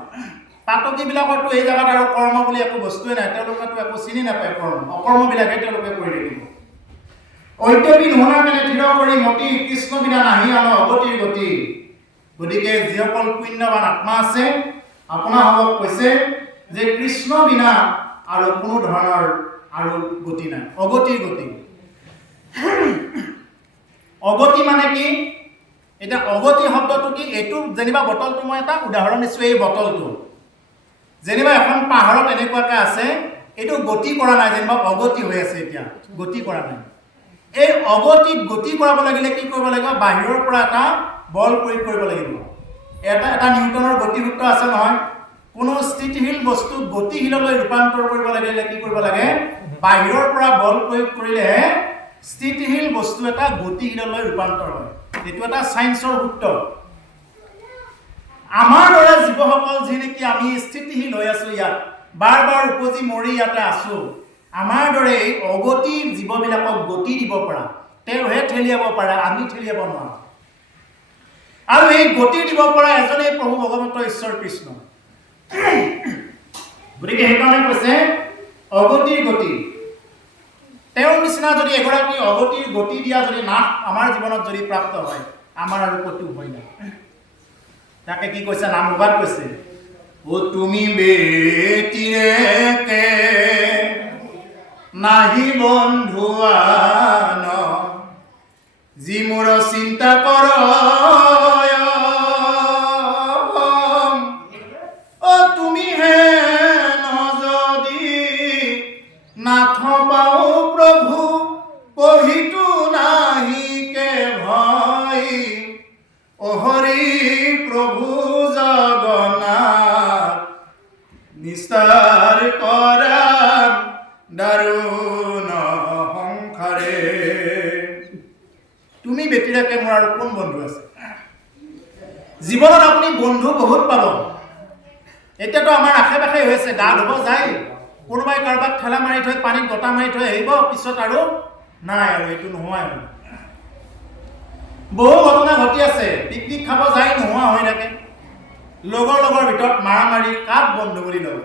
পাতকীবিলাকৰতো এই জেগাত আৰু কৰ্ম বুলি একো বস্তুৱে নাই তেওঁলোকেতো একো চিনি নাপায় অকৰ্মবিলাকে তেওঁলোকে কৰি থাকিব ঐত্যপী নুশুনা কেনে থিৰ কৰি মতি কৃষ্ণ বিনা নাহি আন অগতিৰ গতি গতিকে যিসকল পুণ্যৱান আত্মা আছে আপোনাসকলক কৈছে যে কৃষ্ণ বিনা আৰু কোনো ধৰণৰ আৰু গতি নাই অগতিৰ গতি মানে কি এটা অগতি শব্দটো কি এইটো যেনিবা বটলটো মই এটা উদাহৰণ দিছোঁ এই বটলটো যেনিবা এখন পাহাৰত এনেকুৱাকৈ আছে এইটো গতি কৰা নাই যেনিবা অগতি হৈ আছে এতিয়া গতি কৰা নাই এই অগতিক গতি কৰাব লাগিলে কি কৰিব লাগিব বাহিৰৰ পৰা এটা বল প্ৰয়োগ কৰিব লাগিব এটা নিউটনৰ গতিসূত্ৰ আছে নহয় কোনো স্থিতিশীল বস্তুক গতিশীললৈ ৰূপান্তৰ কৰিব লাগিলে কি কৰিব লাগে? বাহিৰৰ পৰা বল প্ৰয়োগ কৰিলেহে স্থিতিশীল বস্তু এটা গতিশীললৈ ৰূপান্তৰ হয়। এইটো এটা সায়েন্সৰ সূত্ৰ। আমাৰ দৰে জীৱসকল যি নেকি আমি স্থিতিশীল হৈ আছো, ইয়াত বাৰ বাৰ উপজি মৰি ইয়াতে আছো, আমাৰ দৰে এই অগতি জীৱবিলাকক গতি দিব পৰা তেওঁহে ঠেলিয়াব পাৰে, আমি ঠেলিয়াব নোৱাৰো। আৰু এই গতি দিব পৰা এজনেই প্ৰভু ভগৱন্ত ঈশ্বৰ কৃষ্ণ। গতিকে সেইকাৰণে কৈছে অগতিৰ গতি। তেওঁৰ নিচিনা যদি এগৰাকী অগতিৰ গতি দিয়া যদি নাথ আমাৰ জীৱনত যদি প্ৰাপ্ত হয়, আমাৰ আৰু ক'তো ভয় নাই। তাকে কি কৈছে? নাম উবাদ কৈছে, ও তুমি বেতিৰেকে নাহি বন্ধু আন, যি মোৰ চিন্তা কৰ, ও তুমি হে নযদি নাথ পাও প্ৰভু, কহিতো নাহিকে ভয়, ও হৰি প্ৰভু জগন্নাথ, নিস্তাৰ কৰা দাৰুণ সংসাৰে। তুমি ব্যতিৰেকে মোৰ আৰু কোন বন্ধু আছে? জীৱনত আপুনি বন্ধু বহুত পাব। এতিয়াতো আমাৰ আশে পাশে হৈছে, গা ধুব যায়, কোনোবাই কাৰোবাক ঠেলা মাৰি থৈ পানীত গটা মাৰি থৈ আহিব, পিছত আৰু নাই, আৰু এইটো নোহোৱাই হ'ল। বহু ঘটনা ঘটি আছে, পিকনিক খাব যায় নোহোৱা হৈ থাকে, লগৰ ভিতৰত মাৰামাৰি, কাক বন্ধু বুলি ল'ব?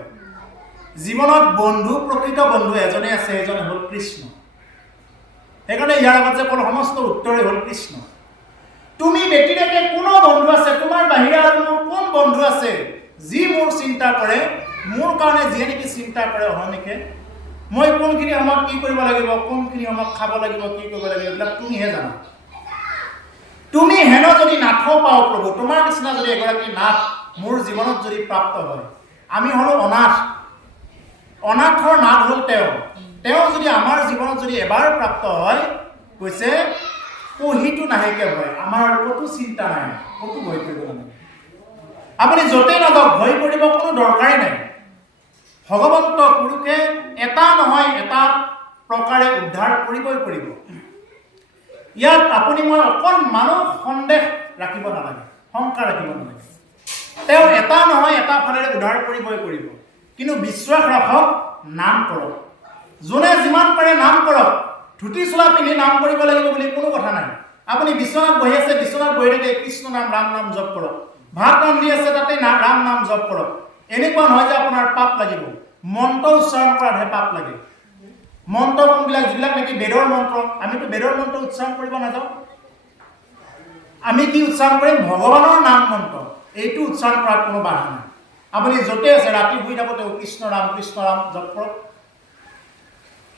জীৱনত বন্ধু, প্ৰকৃত বন্ধু এজনে আছে, এজন হ'ল কৃষ্ণ। সেইকাৰণে ইয়াৰ আগত যে কোনো সমস্ত উত্তৰে হ'ল কৃষ্ণ। তুমি ব্যতিৰেকে কোনো বন্ধু আছে? তোমাৰ বাহিৰে আৰু মোৰ কোন বন্ধু আছে যি মোৰ চিন্তা কৰে, মোৰ কাৰণে যিয়ে নেকি চিন্তা কৰে অহৰ্নিশে? মই কোনখিনি সময়ত কি কৰিব লাগিব, কোনখিনি সময়ত খাব লাগিব, কি কৰিব লাগিব, এইবিলাক তুমিহে জানা। তুমি হেনো যদি নাথ পাও প্ৰভু, তোমাৰ নিচিনা যদি এগৰাকী নাথ মোৰ জীৱনত যদি প্ৰাপ্ত হয়, আমি হলো অনাথ। অনাথৰ নাথ হ'ল তেওঁ যদি আমাৰ জীৱনত যদি এবাৰ প্ৰাপ্ত হয়, কৈছে কহিতো নাহিকে ভয়, আমাৰ ক'তো চিন্তা নাই, ক'তো ভয় কৰিব নালাগে। আপুনি য'তেই নাযাওক ভয় কৰিব কোনো দৰকাৰেই নাই। ভগৱন্ত পুৰুষে এটা নহয় এটা প্ৰকাৰে উদ্ধাৰ কৰিবই কৰিব। ইয়াত আপুনি মই অকণমানো সন্দেহ ৰাখিব নালাগে, শংকা ৰাখিব নালাগে। তেওঁ এটা নহয় এটা ফালেৰে উদ্ধাৰ কৰিবই কৰিব। কিন্তু বিশ্বাস ৰাখক, নাম কৰক। যোনে যিমান পাৰে নাম কৰক। ধুতি চোলা পিন্ধি নাম কৰিব লাগিব বুলি কোনো কথা নাই। আপুনি বিচনাত বহি আছে, বিচনাত বহি থাকে কৃষ্ণ নাম, ৰাম নাম জপ কৰক। ভাত ৰান্ধি আছে, তাতে ৰাম নাম জপ কৰক। এনেকুৱা নহয় যে আপোনাৰ পাপ লাগিব। মন্ত্ৰ উচ্চাৰণ কৰাতহে পাপ লাগে। মন্ত্ৰ কোনবিলাক? যিবিলাক নেকি বেদৰ মন্ত্ৰ। আমিতো বেদৰ মন্ত্ৰ উচ্চাৰণ কৰিব নাযাওঁ। আমি কি উচ্চাৰণ কৰিম? ভগৱানৰ নাম মন্ত্ৰ। এইটো উচ্চাৰণ কৰাত কোনো বাধা নাই। আপুনি য'তে আছে, ৰাতি শুই থাকোঁতেও কৃষ্ণ ৰাম জপ কৰক।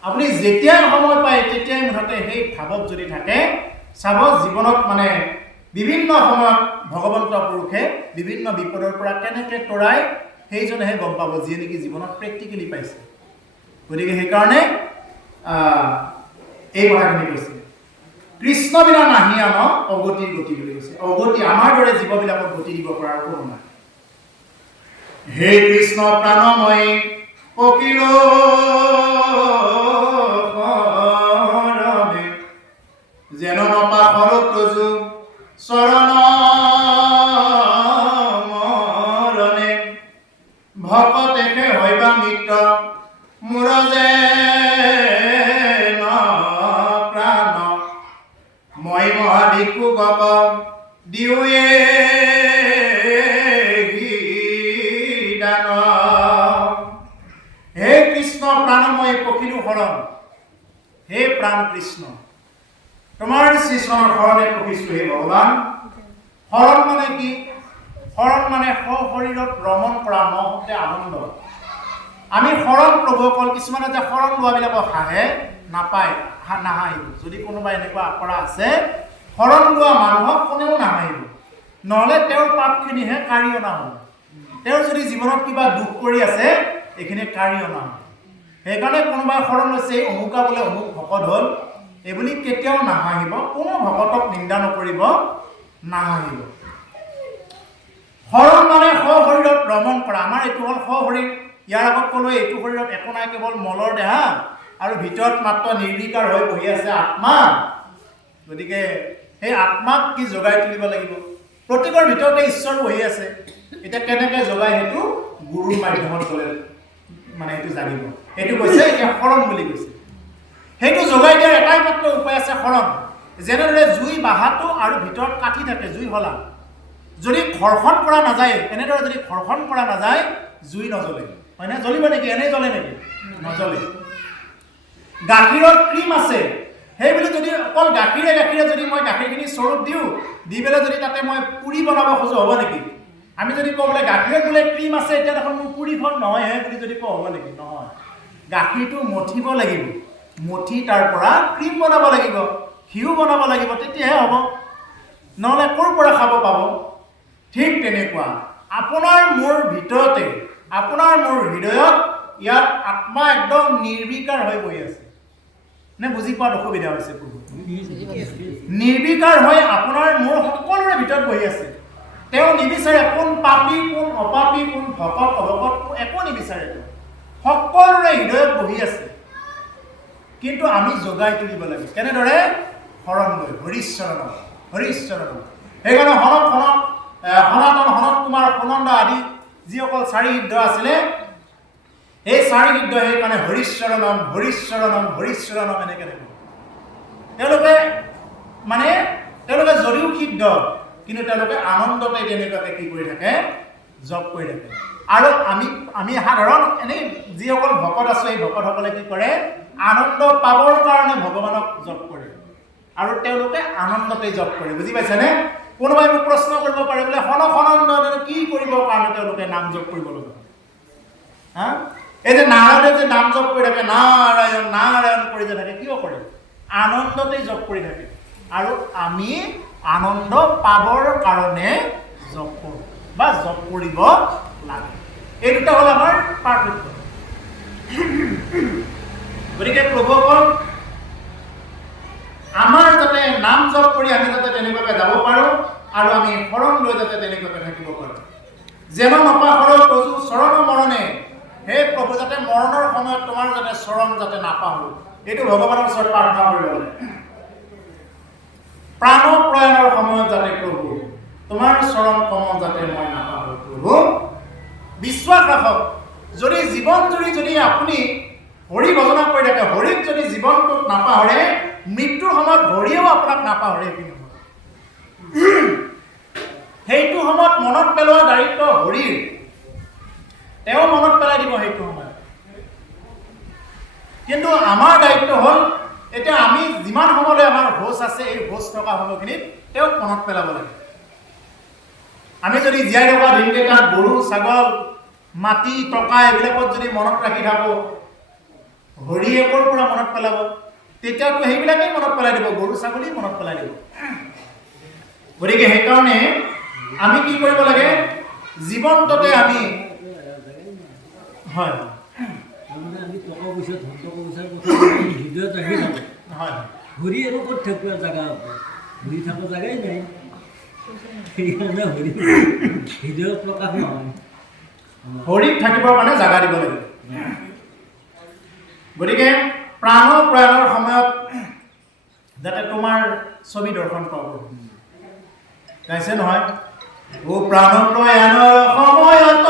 আপুনি যেতিয়াই সময় পায় তেতিয়াই মুঠতে সেই ভাৱত যদি থাকে, চাব জীৱনত মানে বিভিন্ন সময়ত ভগৱন্ত পুৰুষে বিভিন্ন বিপদৰ পৰা কেনেকৈ তৰাই, সেইজনেহে গম পাব, যিয়ে নেকি জীৱনত প্ৰেক্টিকেলি পাইছে। গতিকে সেইকাৰণে এই কথাখিনি কৈছে, কৃষ্ণ বিনা নাহি আন অগতিৰ গতি বুলি কৈছে। অগতি আমাৰ দৰে জীৱবিলাকক গতি দিব পৰাৰ কোনো নাই। হে কৃষ্ণ প্ৰাণময় ককিল যেন নপাখৰ তজু চৰণ মৰণে, ভকতেকে হয়বা মিত্ৰ মোৰ যে প্ৰাণ, মই মহাভিক্ষু গপ দিওয়ে দান। হে কৃষ্ণ প্ৰাণময় পখিলো শৰণ, হে প্ৰাণ কৃষ্ণ, তোমাৰ শ্ৰীচৰণৰ শৰণে পখিছো হে ভগৱান। শৰণ মানে কি? শৰণ মানে সশৰীৰত ভ্ৰমণ কৰা, নহতে আনন্দ। আমি শৰণ প্ৰভুসকল, কিছুমানে যে শৰণ লোৱাবিলাকক হাঁহে, নাপায়, নাহাঁহিব। যদি কোনোবা এনেকুৱা কৰা আছে, শৰণ লোৱা মানুহক কোনেও নাহাঁহিব, নহ'লে তেওঁৰ পাপখিনিহে কাঢ়ি অনা হ'ব। তেওঁৰ যদি জীৱনত কিবা দুখ কৰি আছে, এইখিনি কাঢ়ি অনা হ'ব। সেইকাৰণে কোনোবাই শৰণ লৈছে, অমুকা বোলে অমুক ভকত হ'ল, এইবুলি কেতিয়াও নাহাঁহিব। কোনো ভকতক নিন্দা নকৰিব, নাহাঁহিব। হৰণ মানে শৰীৰত ভ্ৰমণ কৰা। আমাৰ এইটো হ'ল শৰীৰ। ইয়াৰ আগত ক'লো এইটো শৰীৰত একো নাই, কেৱল মলৰ দেহা আৰু ভিতৰত মাত্ৰ নিৰ্বিকাৰ হৈ বহি আছে আত্মা। গতিকে সেই আত্মাক কি জগাই তুলিব লাগিব। প্ৰত্যেকৰ ভিতৰতে ঈশ্বৰ বহি আছে। এতিয়া কেনেকৈ জগাই সেইটো গুৰুৰ মাধ্যমত গ'লে মানে এইটো জানিব। সেইটো কৈছে এতিয়া হৰণ বুলি কৈছে। সেইটো জগাই দিয়াৰ এটাই মাত্ৰ উপায় আছে, হৰণ। যেনেদৰে জুই বাহাটো আৰু ভিতৰত কাঠি থাকে, জুই হলা। যদি ঘৰ্ষণ কৰা নাযায়, এনেদৰে যদি ঘৰ্ষণ কৰা নাযায় জুই নজ্বলে, হয়নে? জ্বলিব নেকি? এনেই জ্বলে নেকি? নজ্বলে। গাখীৰত ক্ৰীম আছে, সেইবুলি যদি অকল গাখীৰে যদি মই গাখীৰখিনি চৰুত দিওঁ, দি পেলাই যদি তাতে মই পুৰি বনাব খোজো, হ'ব নেকি? আমি যদি কওঁ বোলে গাখীৰত বোলে ক্ৰীম আছে, এতিয়া দেখোন মোৰ পুৰিখন নহয়হে বুলি যদি কওঁ, হ'ব নেকি? নহয়। গাখীৰটো মঠিব লাগিব, মঠি তাৰ পৰা ক্ৰীম বনাব লাগিব, ঘিউ বনাব লাগিব, তেতিয়াহে হ'ব। নহ'লে ক'ৰ পৰা খাব পাব? ঠিক তেনেকুৱা আপোনাৰ মোৰ ভিতৰতে, আপোনাৰ মোৰ হৃদয়ত ইয়াত আত্মা একদম নিৰ্বিকাৰ হৈ বহি আছে। নে বুজি পোৱাত অসুবিধা হৈছে? নিৰ্বিকাৰ হৈ আপোনাৰ মোৰ সকলোৰে ভিতৰত বহি আছে। তেওঁ নিবিচাৰে কোন পাপী, কোন অপাপী, কোন ভকত অভকত, একো নিবিচাৰে। সকলোৰে হৃদয়ত বহি আছে। কিন্তু আমি জগাই তুলিব লাগে। কেনেদৰে? হৰণ লৈ, হৰিশ্চৰণম, হৰিশ্চৰণম। সেইকাৰণে সনাতন, সনত কুমাৰ, সুনন্দ আদি যিসকল চাৰি সিদ্ধ আছিলে, এই চাৰি সিদ্ধ সেইকাৰণে হৰিশ্চৰণম, হৰিশ্চৰণম, হৰিশ্চৰণম এনেকৈ থাকে। তেওঁলোকে যদিও সিদ্ধ, কিন্তু তেওঁলোকে আনন্দতে তেনেকুৱাকে কি কৰি থাকে? জপ কৰি থাকে। আৰু আমি সাধাৰণ এনেই যিসকল ভকত আছো, এই ভকতসকলে কি কৰে? আনন্দ পাবৰ কাৰণে ভগৱানক জপ কৰে আৰু তেওঁলোকে আনন্দতে জপ কৰে। বুজি পাইছেনে? কোনোবাই মোক প্ৰশ্ন কৰিব পাৰে বোলে সনন্দ কি কৰিবৰ কাৰণে তেওঁলোকে নাম জপ কৰিব লগা? হা? এই যে নাৰদে যে নাম জপ কৰি থাকে, নাৰায়ণ নাৰায়ণ কৰি যে থাকে, কিয় কৰে? আনন্দতে জপ কৰি থাকে। আৰু আমি আনন্দ পাবৰ কাৰণে জপ কৰোঁ বা জপ কৰিব লাগে। এই দুটা হ'ল আমাৰ পাৰ্থক্য। গতিকে প্ৰভুসকল, আমাৰ যাতে নাম জপ কৰি আমি যাতে তেনেকুৱাকৈ যাব পাৰোঁ আৰু আমি শৰণ লৈ যাতে তেনেকুৱাকৈ থাকিব পাৰোঁ। যেন নপাহৰ তজু চৰণ মৰণে, হে প্ৰভু, যাতে মৰণৰ সময়ত তোমাৰ যাতে চৰণ যাতে নাপাহৰোঁ, এইটো ভগৱানৰ ওচৰত প্ৰাৰ্থনা কৰিব লাগে। প্ৰাণ প্ৰয়াণৰ সময়ত যাতে প্ৰভু তোমাৰ চৰণ কমল যাতে মই নাপাহৰোঁ। প্ৰভু, বিশ্বাস ৰাখক, যদি জীৱন জুৰি যদি আপুনি হৰি ভজনা কৰি থাকে, হৰিক যদি জীৱনটোত নাপাহৰে, মৃত্যুৰ সময়ত হৰিয়েও আপোনাক নাপাহৰে। সেইটো সময়ত মনত পেলোৱা দায়িত্ব হৰিৰ, তেওঁ মনত পেলাই দিব সেইটো সময়ত। কিন্তু আমাৰ দায়িত্ব হ'ল, এতিয়া আমি যিমান সময়লৈ আমাৰ হোচ আছে, এই হোচ থকা সময়খিনিত তেওঁক মনত পেলাব লাগে। আমি যদি জীয়াই থকা দিনকেইটাত গৰু, ছাগল, মাটি, টকা এইবিলাকত যদি মনত ৰাখি থাকো, হৰিয়ে ক'ৰ পৰা মনত পেলাব? তেতিয়াতো সেইবিলাকেই মনত পেলাই দিব, গৰু ছাগলী মনত পেলাই দিব। গতিকে সেইকাৰণে আমি কি কৰিব লাগে? জীৱনটোতে আমি হয় হৰি আৰু ক'ত থাকিব জাগা, হৰি থাকিব জাগাই নাই, সেইকাৰণে হৰি হৃদয়ত প্ৰকাশ নহয়। হৰিক থাকিবৰ কাৰণে জাগা দিব লাগে। গতিকে প্ৰাণ প্ৰয়াণৰ সময়ত যাতে তোমাৰ ছবি দৰ্শন পাব। গাইছে নহয়? ও প্ৰাণ প্ৰয়াণৰ সময়ত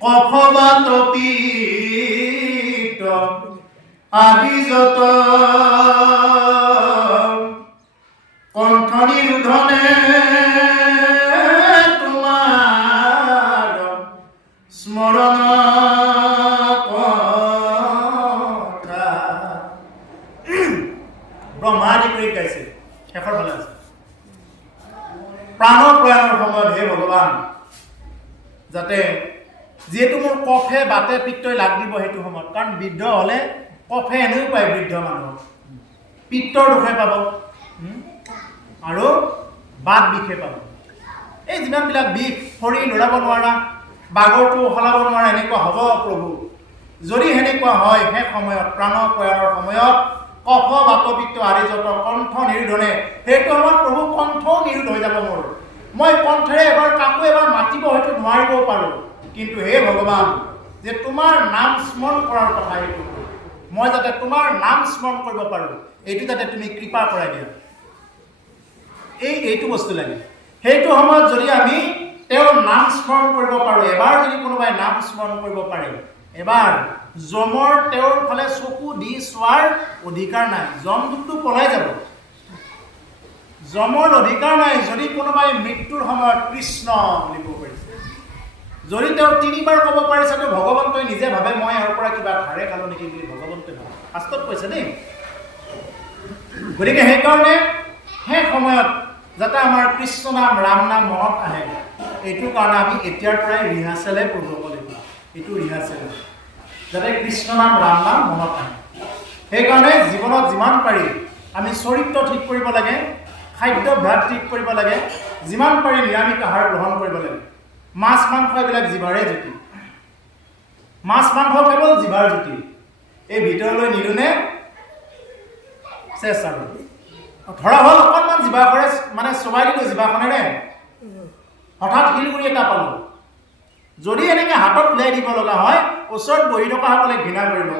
কফবাত পীত আদি যত কণ্ঠ নিৰোধনে তোমাৰ স্মৰণ কথা। ব্ৰহ্মাদি কৰি গাইছে, শেষৰ ফালে আছে। প্ৰাণ প্ৰয়াণৰ সময়ত হে ভগৱান, যাতে যিহেতু মোৰ কফে বাতে পিত্তই লাগ দিব সেইটো সময়ত, কাৰণ বৃদ্ধ হ'লে কফে এনেও পায় বৃদ্ধ মানুহক, পিত্তৰ দুখে পাব আৰু বাত বিষে পাব। এই যিমানবিলাক বিষ, শৰীৰ লৰাব নোৱাৰা, বাগৰটো সলাব নোৱাৰা, এনেকুৱা হ'ব প্ৰভু। যদি সেনেকুৱা হয়, সেই সময়ত প্ৰাণ প্ৰয়াণৰ সময়ত কফ বাতপিত্ত আদি যত কণ্ঠ নিৰোধনে সেইটো সময়ত প্ৰভু কণ্ঠও নিৰোধ হৈ যাব মোৰ। মই কণ্ঠেৰে এবাৰ কাকো এবাৰ মাতিব হয়তো নোৱাৰিবও পাৰোঁ, কিন্তু হে ভগৱান যে তোমাৰ নাম স্মৰণ কৰাৰ কথা এইটো, মই যাতে তোমাৰ নাম স্মৰণ কৰিব পাৰোঁ, এইটো যাতে তুমি কৃপা কৰাই দিয়া, এইটো বস্তু লাগে। সেইটো সময়ত যদি আমি তেওঁৰ নাম স্মৰণ কৰিব পাৰোঁ, এবাৰ যদি কোনোবাই নাম স্মৰণ কৰিব পাৰে, এবাৰ যমৰ তেওঁৰ ফালে চকু দি চোৱাৰ অধিকাৰ নাই, যমদূতটো পলাই যাব, যমৰ অধিকাৰ নাই। যদি কোনোবাই মৃত্যুৰ সময়ত কৃষ্ণ বুলি ক'ব পাৰিছে, যদি তেওঁ 3বাৰ ক'ব পাৰিছে, তো ভগৱন্তই নিজে ভাবে মই ইয়াৰ পৰা কিবা ধাৰে খালো নেকি বুলি ভগৱন্তই ভাবে, শাস্ত্ৰত কৈছে দেই। গতিকে সেইকাৰণে সেই সময়ত যাতে আমাৰ কৃষ্ণ নাম ৰাম নাম মনত আহে, এইটোৰ কাৰণে আমি এতিয়াৰ পৰাই ৰিহাৰ্চেলে কৰিব লাগিব, এইটো ৰিহাৰ্চেল যাতে কৃষ্ণ নাম ৰাম নাম মনত আহে। সেইকাৰণে জীৱনত যিমান পাৰি আমি চৰিত্ৰ ঠিক কৰিব লাগে, খাদ্যভ্যাস ঠিক কৰিব লাগে, যিমান পাৰি নিৰামিষ আহাৰ গ্ৰহণ কৰিব লাগে। মাছ মাংস এইবিলাক জিভাৰে জুতি, মাছ মাংস কেৱল জিভাৰ জুতি, এই ভিতৰলৈ নিলোনে চেষ্টা কৰোঁ। ধৰা হ'ল অকণমান জিভাখৰে মানে চবাই দিলোঁ জিভাখনেৰে, হঠাৎ শিলগুৰি এটা পালোঁ, যদি এনেকৈ হাতত উলিয়াই দিব লগা হয়, ওচৰত বহি থকাসকলে ঘৃণা কৰিব,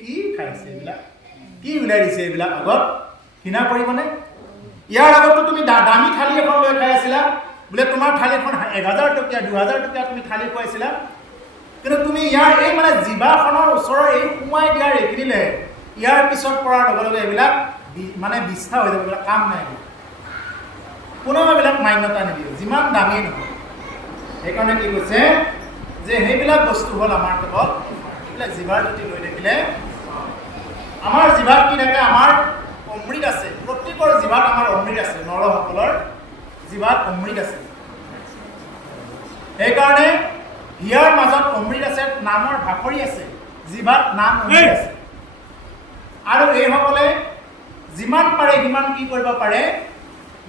কি খাইছে এইবিলাক, কি উলিয়াই দিছে এইবিলাক, আগত ঘৃণা কৰিবনে? ইয়াৰ আগতো তুমি দামী থালি এখন লৈ খাই আছিলা, বোলে তোমাৰ থালিখন 1000 টকীয়া 2000 টকীয়া তুমি থালি খুৱাইছিলা, কিন্তু তুমি ইয়াৰ এই মানে জিভাখনৰ ওচৰৰ এই সোমাই দিয়াৰ এইখিনিলে ইয়াৰ পিছত পৰাৰ লগে লগে এইবিলাক মানে বিষ্ঠা হৈ যাব, এইবিলাক কাম নাই, কোনেও এইবিলাক মান্যতা নিদিয়ে, যিমান দামী নহয়। সেইকাৰণে কি কৈছে যে সেইবিলাক বস্তু হ'ল আমাৰ কেৱল এইবিলাক জিভাৰ জুতি লৈ থাকিলে, আমাৰ জিভাত কি থাকে, আমাৰ অমৃত আছে, প্ৰত্যেকৰ জিভাত আমাৰ অমৃত আছে, নৰসকলৰ জিভাত অমৃত আছে। সেইকাৰণে হিয়াৰ মাজত অমৃত আছে, নামৰ ভাকৰি আছে, জিভাত নাম অমৃত আছে। আৰু এইসকলে যিমান পাৰে সিমান কি কৰিব পাৰে,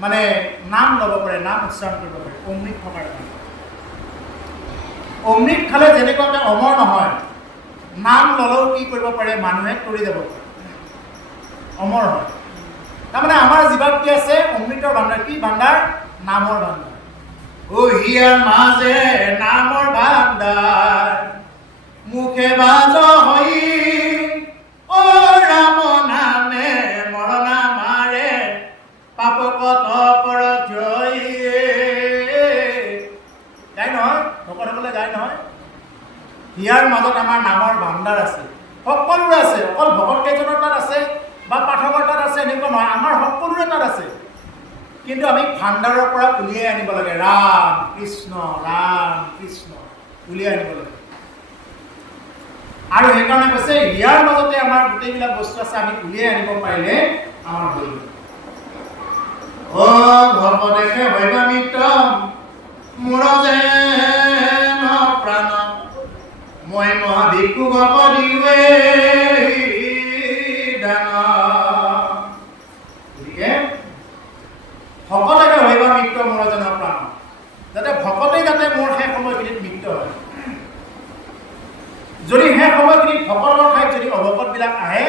মানে নাম ল'ব পাৰে, নাম উচ্চাৰণ কৰিব পাৰে, অমৃত থকাৰ কাৰণে। অমৃত খালে যেনেকুৱাকে অমৰ নহয়, নাম ল'লেও কি কৰিব পাৰে, মানুহে তৰি যাব পাৰে, অমৰ হয়। তাৰমানে আমাৰ জিভাত কি আছে, অমৃতৰ ভাণ্ডাৰ, কি ভাণ্ডাৰ, নামৰ ভাণ্ডাৰ। ও হিয়াৰ মাজে নামৰ ভাণ্ডাৰ, মুখে বাজ হৈ ও ৰাম নামে মৰণা মাৰে, পাপ কত কৰ জয়। গাই নহয়, ভকতসকলে গাই নহয়, হিয়াৰ মাজত আমাৰ নামৰ ভাণ্ডাৰ আছে, সকলোৰে আছে, অকল ভকত কেইজনৰ তাত আছে বা পাঠকৰ তাত আছে এনেকুৱা নহয়, আমাৰ সকলোৰে তাত আছে। কিন্তু আমি ভাণ্ডাৰৰ পৰা উলিয়াই আনিব লাগে, ৰাম কৃষ্ণ উলিয়াই আনিব লাগে। আৰু সেইকাৰণে কৈছে ইয়াৰ মাজতে আমাৰ গোটেইবিলাক বস্তু আছে, আমি উলিয়াই আনিব পাৰিলে আমাৰ হৈ গ'ল। অ ভৱদেশে ভৈৱামিত্ৰ মোৰ যেন প্ৰাণ, মই মহাভিক্ষু ভকদিৱে দান। গতিকে ভকতকে হৈবা মিত্ৰ মোৰ যেন প্ৰাণ, যাতে ভকতেই যাতে মোৰ সেই সময়খিনিত মিত্ৰ হয়। যদি সেই সময়খিনিত ভকতৰ ঠাইত যদি অভকতবিলাক আহে,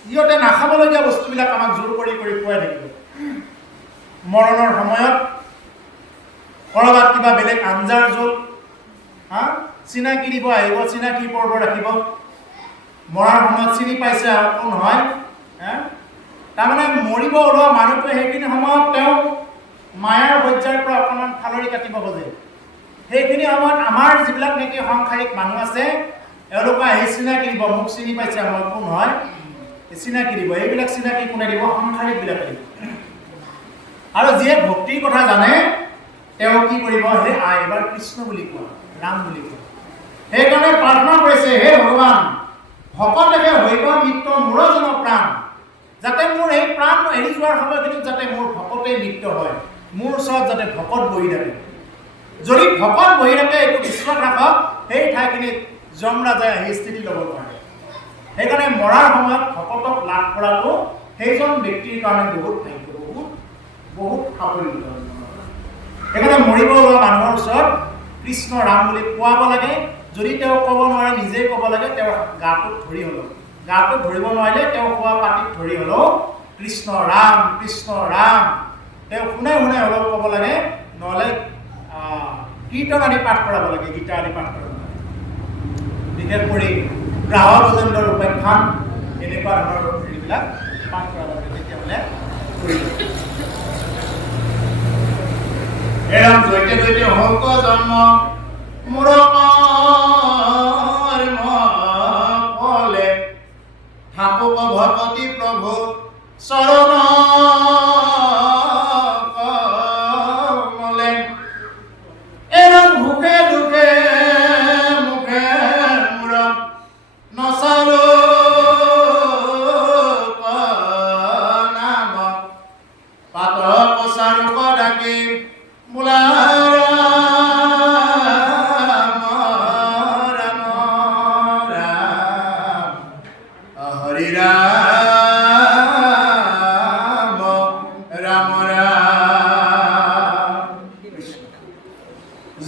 সিহঁতে নাখাবলগীয়া বস্তুবিলাক আমাক জোৰ কৰি খুৱাই থাকিব। মৰণৰ সময়ত কৰবাত কিবা বেলেগ আঞ্জাৰ জোল, চিনাকি দিব আহিব, চিনাকি পৰ্ব ৰাখিব, মৰাৰ সময়ত চিনি পাইছে আৰু কোন হয়, তাৰমানে মৰিব ওলোৱা মানুহটোৱে সেইখিনি সময়ত তেওঁ মায়াৰ শয্যাৰ পৰা অকণমান ফালৰি কাটিব খোজে। সেইখিনি সময়ত আমাৰ যিবিলাক নেকি সাংসাৰিক মানুহ আছে, এওঁলোকে আহি চিনাকি দিব, মোক চিনি পাইছে আমাৰ কোন হয়, চিনাকি দিব। এইবিলাক চিনাকি কোনে দিব, সাংসাৰিকবিলাকে দিব। আৰু যিয়ে ভক্তিৰ কথা জানে তেওঁ কি কৰিব, হে এবাৰ কৃষ্ণ বুলি কোৱা, ৰাম বুলি কোৱা। সেইকাৰণে প্ৰাৰ্থনা কৰিছে, হে ভগৱান ভকতকে হৈবা মিত্ৰ মোৰ যেন প্ৰাণ, যাতে মোৰ এই প্ৰাণ এৰি যোৱাৰ সময়খিনিত যাতে মোৰ ভকতেই মিত্ৰ হয়, মোৰ ওচৰত যাতে ভকত বহি থাকে। যদি ভকত বহি থাকে এইটো বিশ্বাস ৰাখক, সেই ঠাইখিনিত যমৰাজাই আহি স্থিতি ল'ব পাৰে। সেইকাৰণে মৰাৰ সময়ত ভকতক লাভ কৰাটো সেইজন ব্যক্তিৰ কাৰণে বহুত ভাগ্য, বহুত সাফল্য। সেইকাৰণে মৰিব লোৱা মানুহৰ ওচৰত কৃষ্ণ ৰাম বুলি কোৱাব লাগে। যদি তেওঁ ক'ব নোৱাৰে নিজেই ক'ব লাগে, তেওঁৰ গাটোত ধৰি হ'লেও গাটো ধৰিব নোৱাৰিলে তেওঁ খোৱা পাতিত ধৰি হ'লেও কৃষ্ণ ৰাম তেওঁ শুনে হ'লেও ক'ব লাগে, নহ'লে কীৰ্তন আদি পাঠ কৰাব লাগে, গীতা আদি পাঠ কৰাব লাগে। বিশেষ কৰি গ্ৰাহ গজেন্দ্ৰৰ উপাখ্যান এনেকুৱা ধৰণৰ হেৰিবিলাক পাঠ কৰাব লাগে, তেতিয়াহ'লে এৰাম জৈতে জৈতে হওক জন্ম মোৰ কৰ্ম ফলে থাকক ভকতি প্ৰভু চৰণ কমলে। এৰাম ভোকে দুখে মুখে মোৰ নচালো নাম পাত কচাৰুক ডাকি বোলা ৰাম ৰাম ৰাম হৰি ৰাম ৰাম ৰাম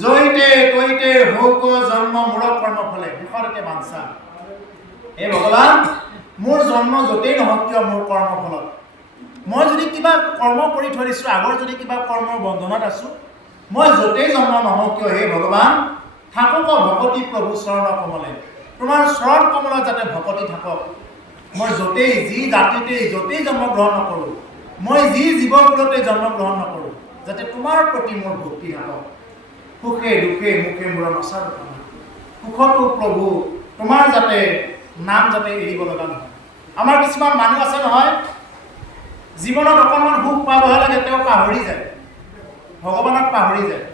জৈতে কৈতে হওক জন্ম মোৰ কৰ্ম ফলে। শেষৰতে বাঞ্ছা, হে ভগৱান, মোৰ জন্ম য'তেই নহওক কিয় মোৰ কৰ্মফলত, মই যদি কিবা কৰ্ম কৰি থৈ দিছোঁ, আগৰ যদি কিবা কৰ্মৰ বন্ধনত আছোঁ, মই য'তেই জন্ম নহওঁ কিয় হে ভগৱান, থাকক ভকতি প্ৰভু চৰণ কমলে। তোমাৰ চৰণ কমলত যাতে ভকতি থাকক। মই য'তেই যি জাতিতেই য'তেই জন্মগ্ৰহণ নকৰোঁ, মই যি জীৱকুলতে জন্মগ্ৰহণ নকৰোঁ, যাতে তোমাৰ প্ৰতি মোৰ ভক্তি থাকক। সুখে দুখে মুখে মোৰ নচাৰ সুখতো প্ৰভু তোমাৰ যাতে নাম যাতে এৰিব লগা নহয়। আমাৰ কিছুমান মানুহ আছে নহয়, জীৱনত অকণমান সুখ পাবহে লাগে, তেওঁ পাহৰি যায়, ভগৱানক পাহৰি যায়।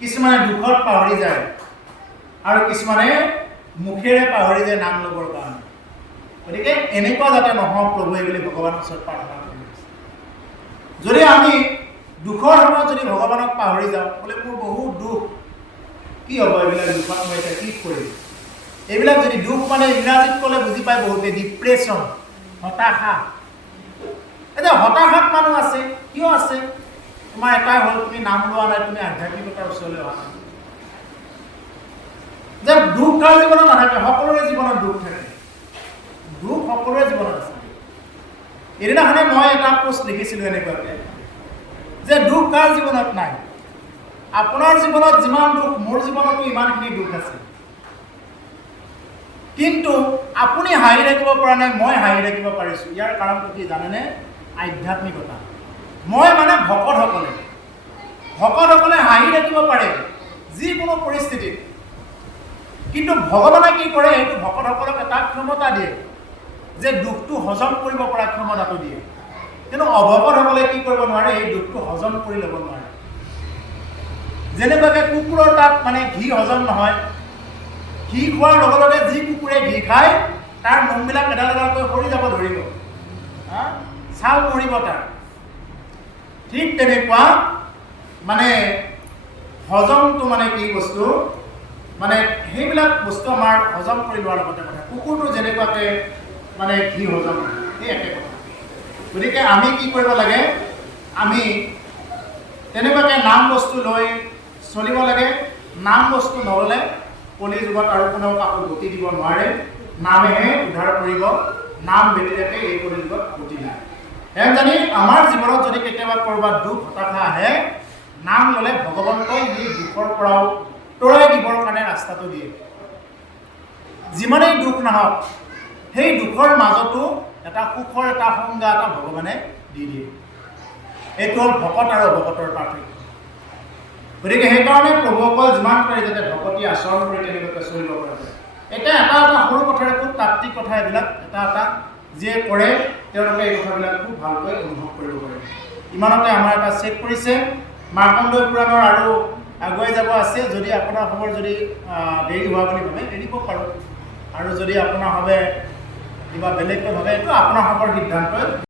কিছুমানে দুখত পাহৰি যায় আৰু কিছুমানে মুখেৰে পাহৰি যায় নাম ল'বৰ কাৰণে। গতিকে এনেকুৱা যাতে নহওক প্ৰভুৱে বুলি ভগৱানৰ ওচৰত প্ৰাৰ্থনা কৰি আছে। যদি আমি দুখৰ সময়ত যদি ভগৱানক পাহৰি যাওঁ, বোলে মোৰ বহুত দুখ, কি হ'ব এইবিলাক দুখত মই এতিয়া কি কৰিম? এইবিলাক যদি দুখ মানে ইংৰাজীত ক'লে বুজি পায় বহুতে, ডিপ্ৰেশ্যন, হতাশা। এতিয়া হতাশাত মানুহ আছে, কিয় আছে? তোমাৰ এটাই হ'ল, তুমি নাম লোৱা নাই, তুমি আধ্যাত্মিকতাৰ ওচৰলৈ অহা নাই। যে দুখ কাৰ জীৱনত নাথাকে, সকলোৰে জীৱনত দুখ থাকে, দুখ সকলোৰে জীৱনত আছে। এদিনাখনে মই এটা পোষ্ট লিখিছিলোঁ এনেকুৱাকে, যে দুখ কাৰ জীৱনত নাই? আপোনাৰ জীৱনত যিমান দুখ, মোৰ জীৱনতো ইমানখিনি দুখ আছে, কিন্তু আপুনি হাঁহি থাকিব পৰা নাই, মই হাঁহি থাকিব পাৰিছোঁ। ইয়াৰ কাৰণটো কি জানেনে? আধ্যাত্মিকতা। মই মানে ভকতসকলে হাঁহি থাকিব পাৰে যিকোনো পৰিস্থিতিত, কিন্তু ভগৱানে কি কৰে, সেইটো ভকতসকলক এটা ক্ষমতা দিয়ে যে দুখটো হজম কৰিব পৰা ক্ষমতাটো দিয়ে। কিন্তু অভকতসকলে কি কৰিব নোৱাৰে, এই দুখটো হজম কৰি ল'ব নোৱাৰে। যেনেকুৱাকৈ কুকুৰৰ তাত মানে ঘি হজম নহয়, ঘি খোৱাৰ লগে লগে যি কুকুৰে ঘি খায় তাৰ নোমবিলাক এডাল এডালকৈ সৰি যাব ধৰিব, ছাল মৰিব তাৰ। ঠিক তেনেকুৱা মানে হজমটো মানে কি বস্তু, মানে সেইবিলাক বস্তু আমাৰ হজম কৰি লোৱাৰ লগতে কথা। কুকুৰটো যেনেকুৱাকৈ মানে ঘি হজম কৰে, সেই একে কথা। গতিকে আমি কি কৰিব লাগে, আমি তেনেকুৱাকৈ নাম বস্তু লৈ চলিব লাগে। নাম বস্তু নল'লে কলি যুগত আৰু কোনেও কাকো গতি দিব নোৱাৰে। নামেহে উদ্ধাৰ কৰিব, নাম ব্যতিৰেকে এই কলি যুগত গতি নাই। জানি আমাৰ জীৱনত যদি কেতিয়াবা ক'ৰবাত দুখ হতাশা আহে, নাম ল'লে ভগৱন্তই সেই দুখৰ পৰাও তৰাই দিবৰ কাৰণে ৰাস্তাটো দিয়ে। যিমানেই দুখ নাহক, সেই দুখৰ মাজতো এটা সুখৰ এটা সংজ্ঞা এটা ভগৱানে দি দিয়ে। এইটো হ'ল ভকত আৰু অভকতৰ পাৰ্থক্য। গতিকে সেইকাৰণে প্ৰভুসকল যিমান পাৰি যাতে ভকতি আচৰণ কৰি তেনেকুৱাকৈ চলিব পৰা যায়। এতিয়া এটা এটা সৰু কথাৰে খুব তাত্বিক কথা, এইবিলাক এটা এটা যিয়ে কৰে তেওঁলোকে এই কথাবিলাক খুব ভালকৈ অনুভৱ কৰিব পাৰে। ইমানতে আমাৰ এটা চেক কৰিছে, মাৰ্কণ্ডেয় পুৰাণৰ আৰু আগুৱাই যাব আছে। যদি আপোনাৰ খবৰ যদি দেৰি হোৱা বুলি ভাবে এৰিব পাৰোঁ, আৰু যদি আপোনাৰ ভাবে কিবা বেলেগকৈ ভাবে, এইটো আপোনাৰ খবৰ সিদ্ধান্ত।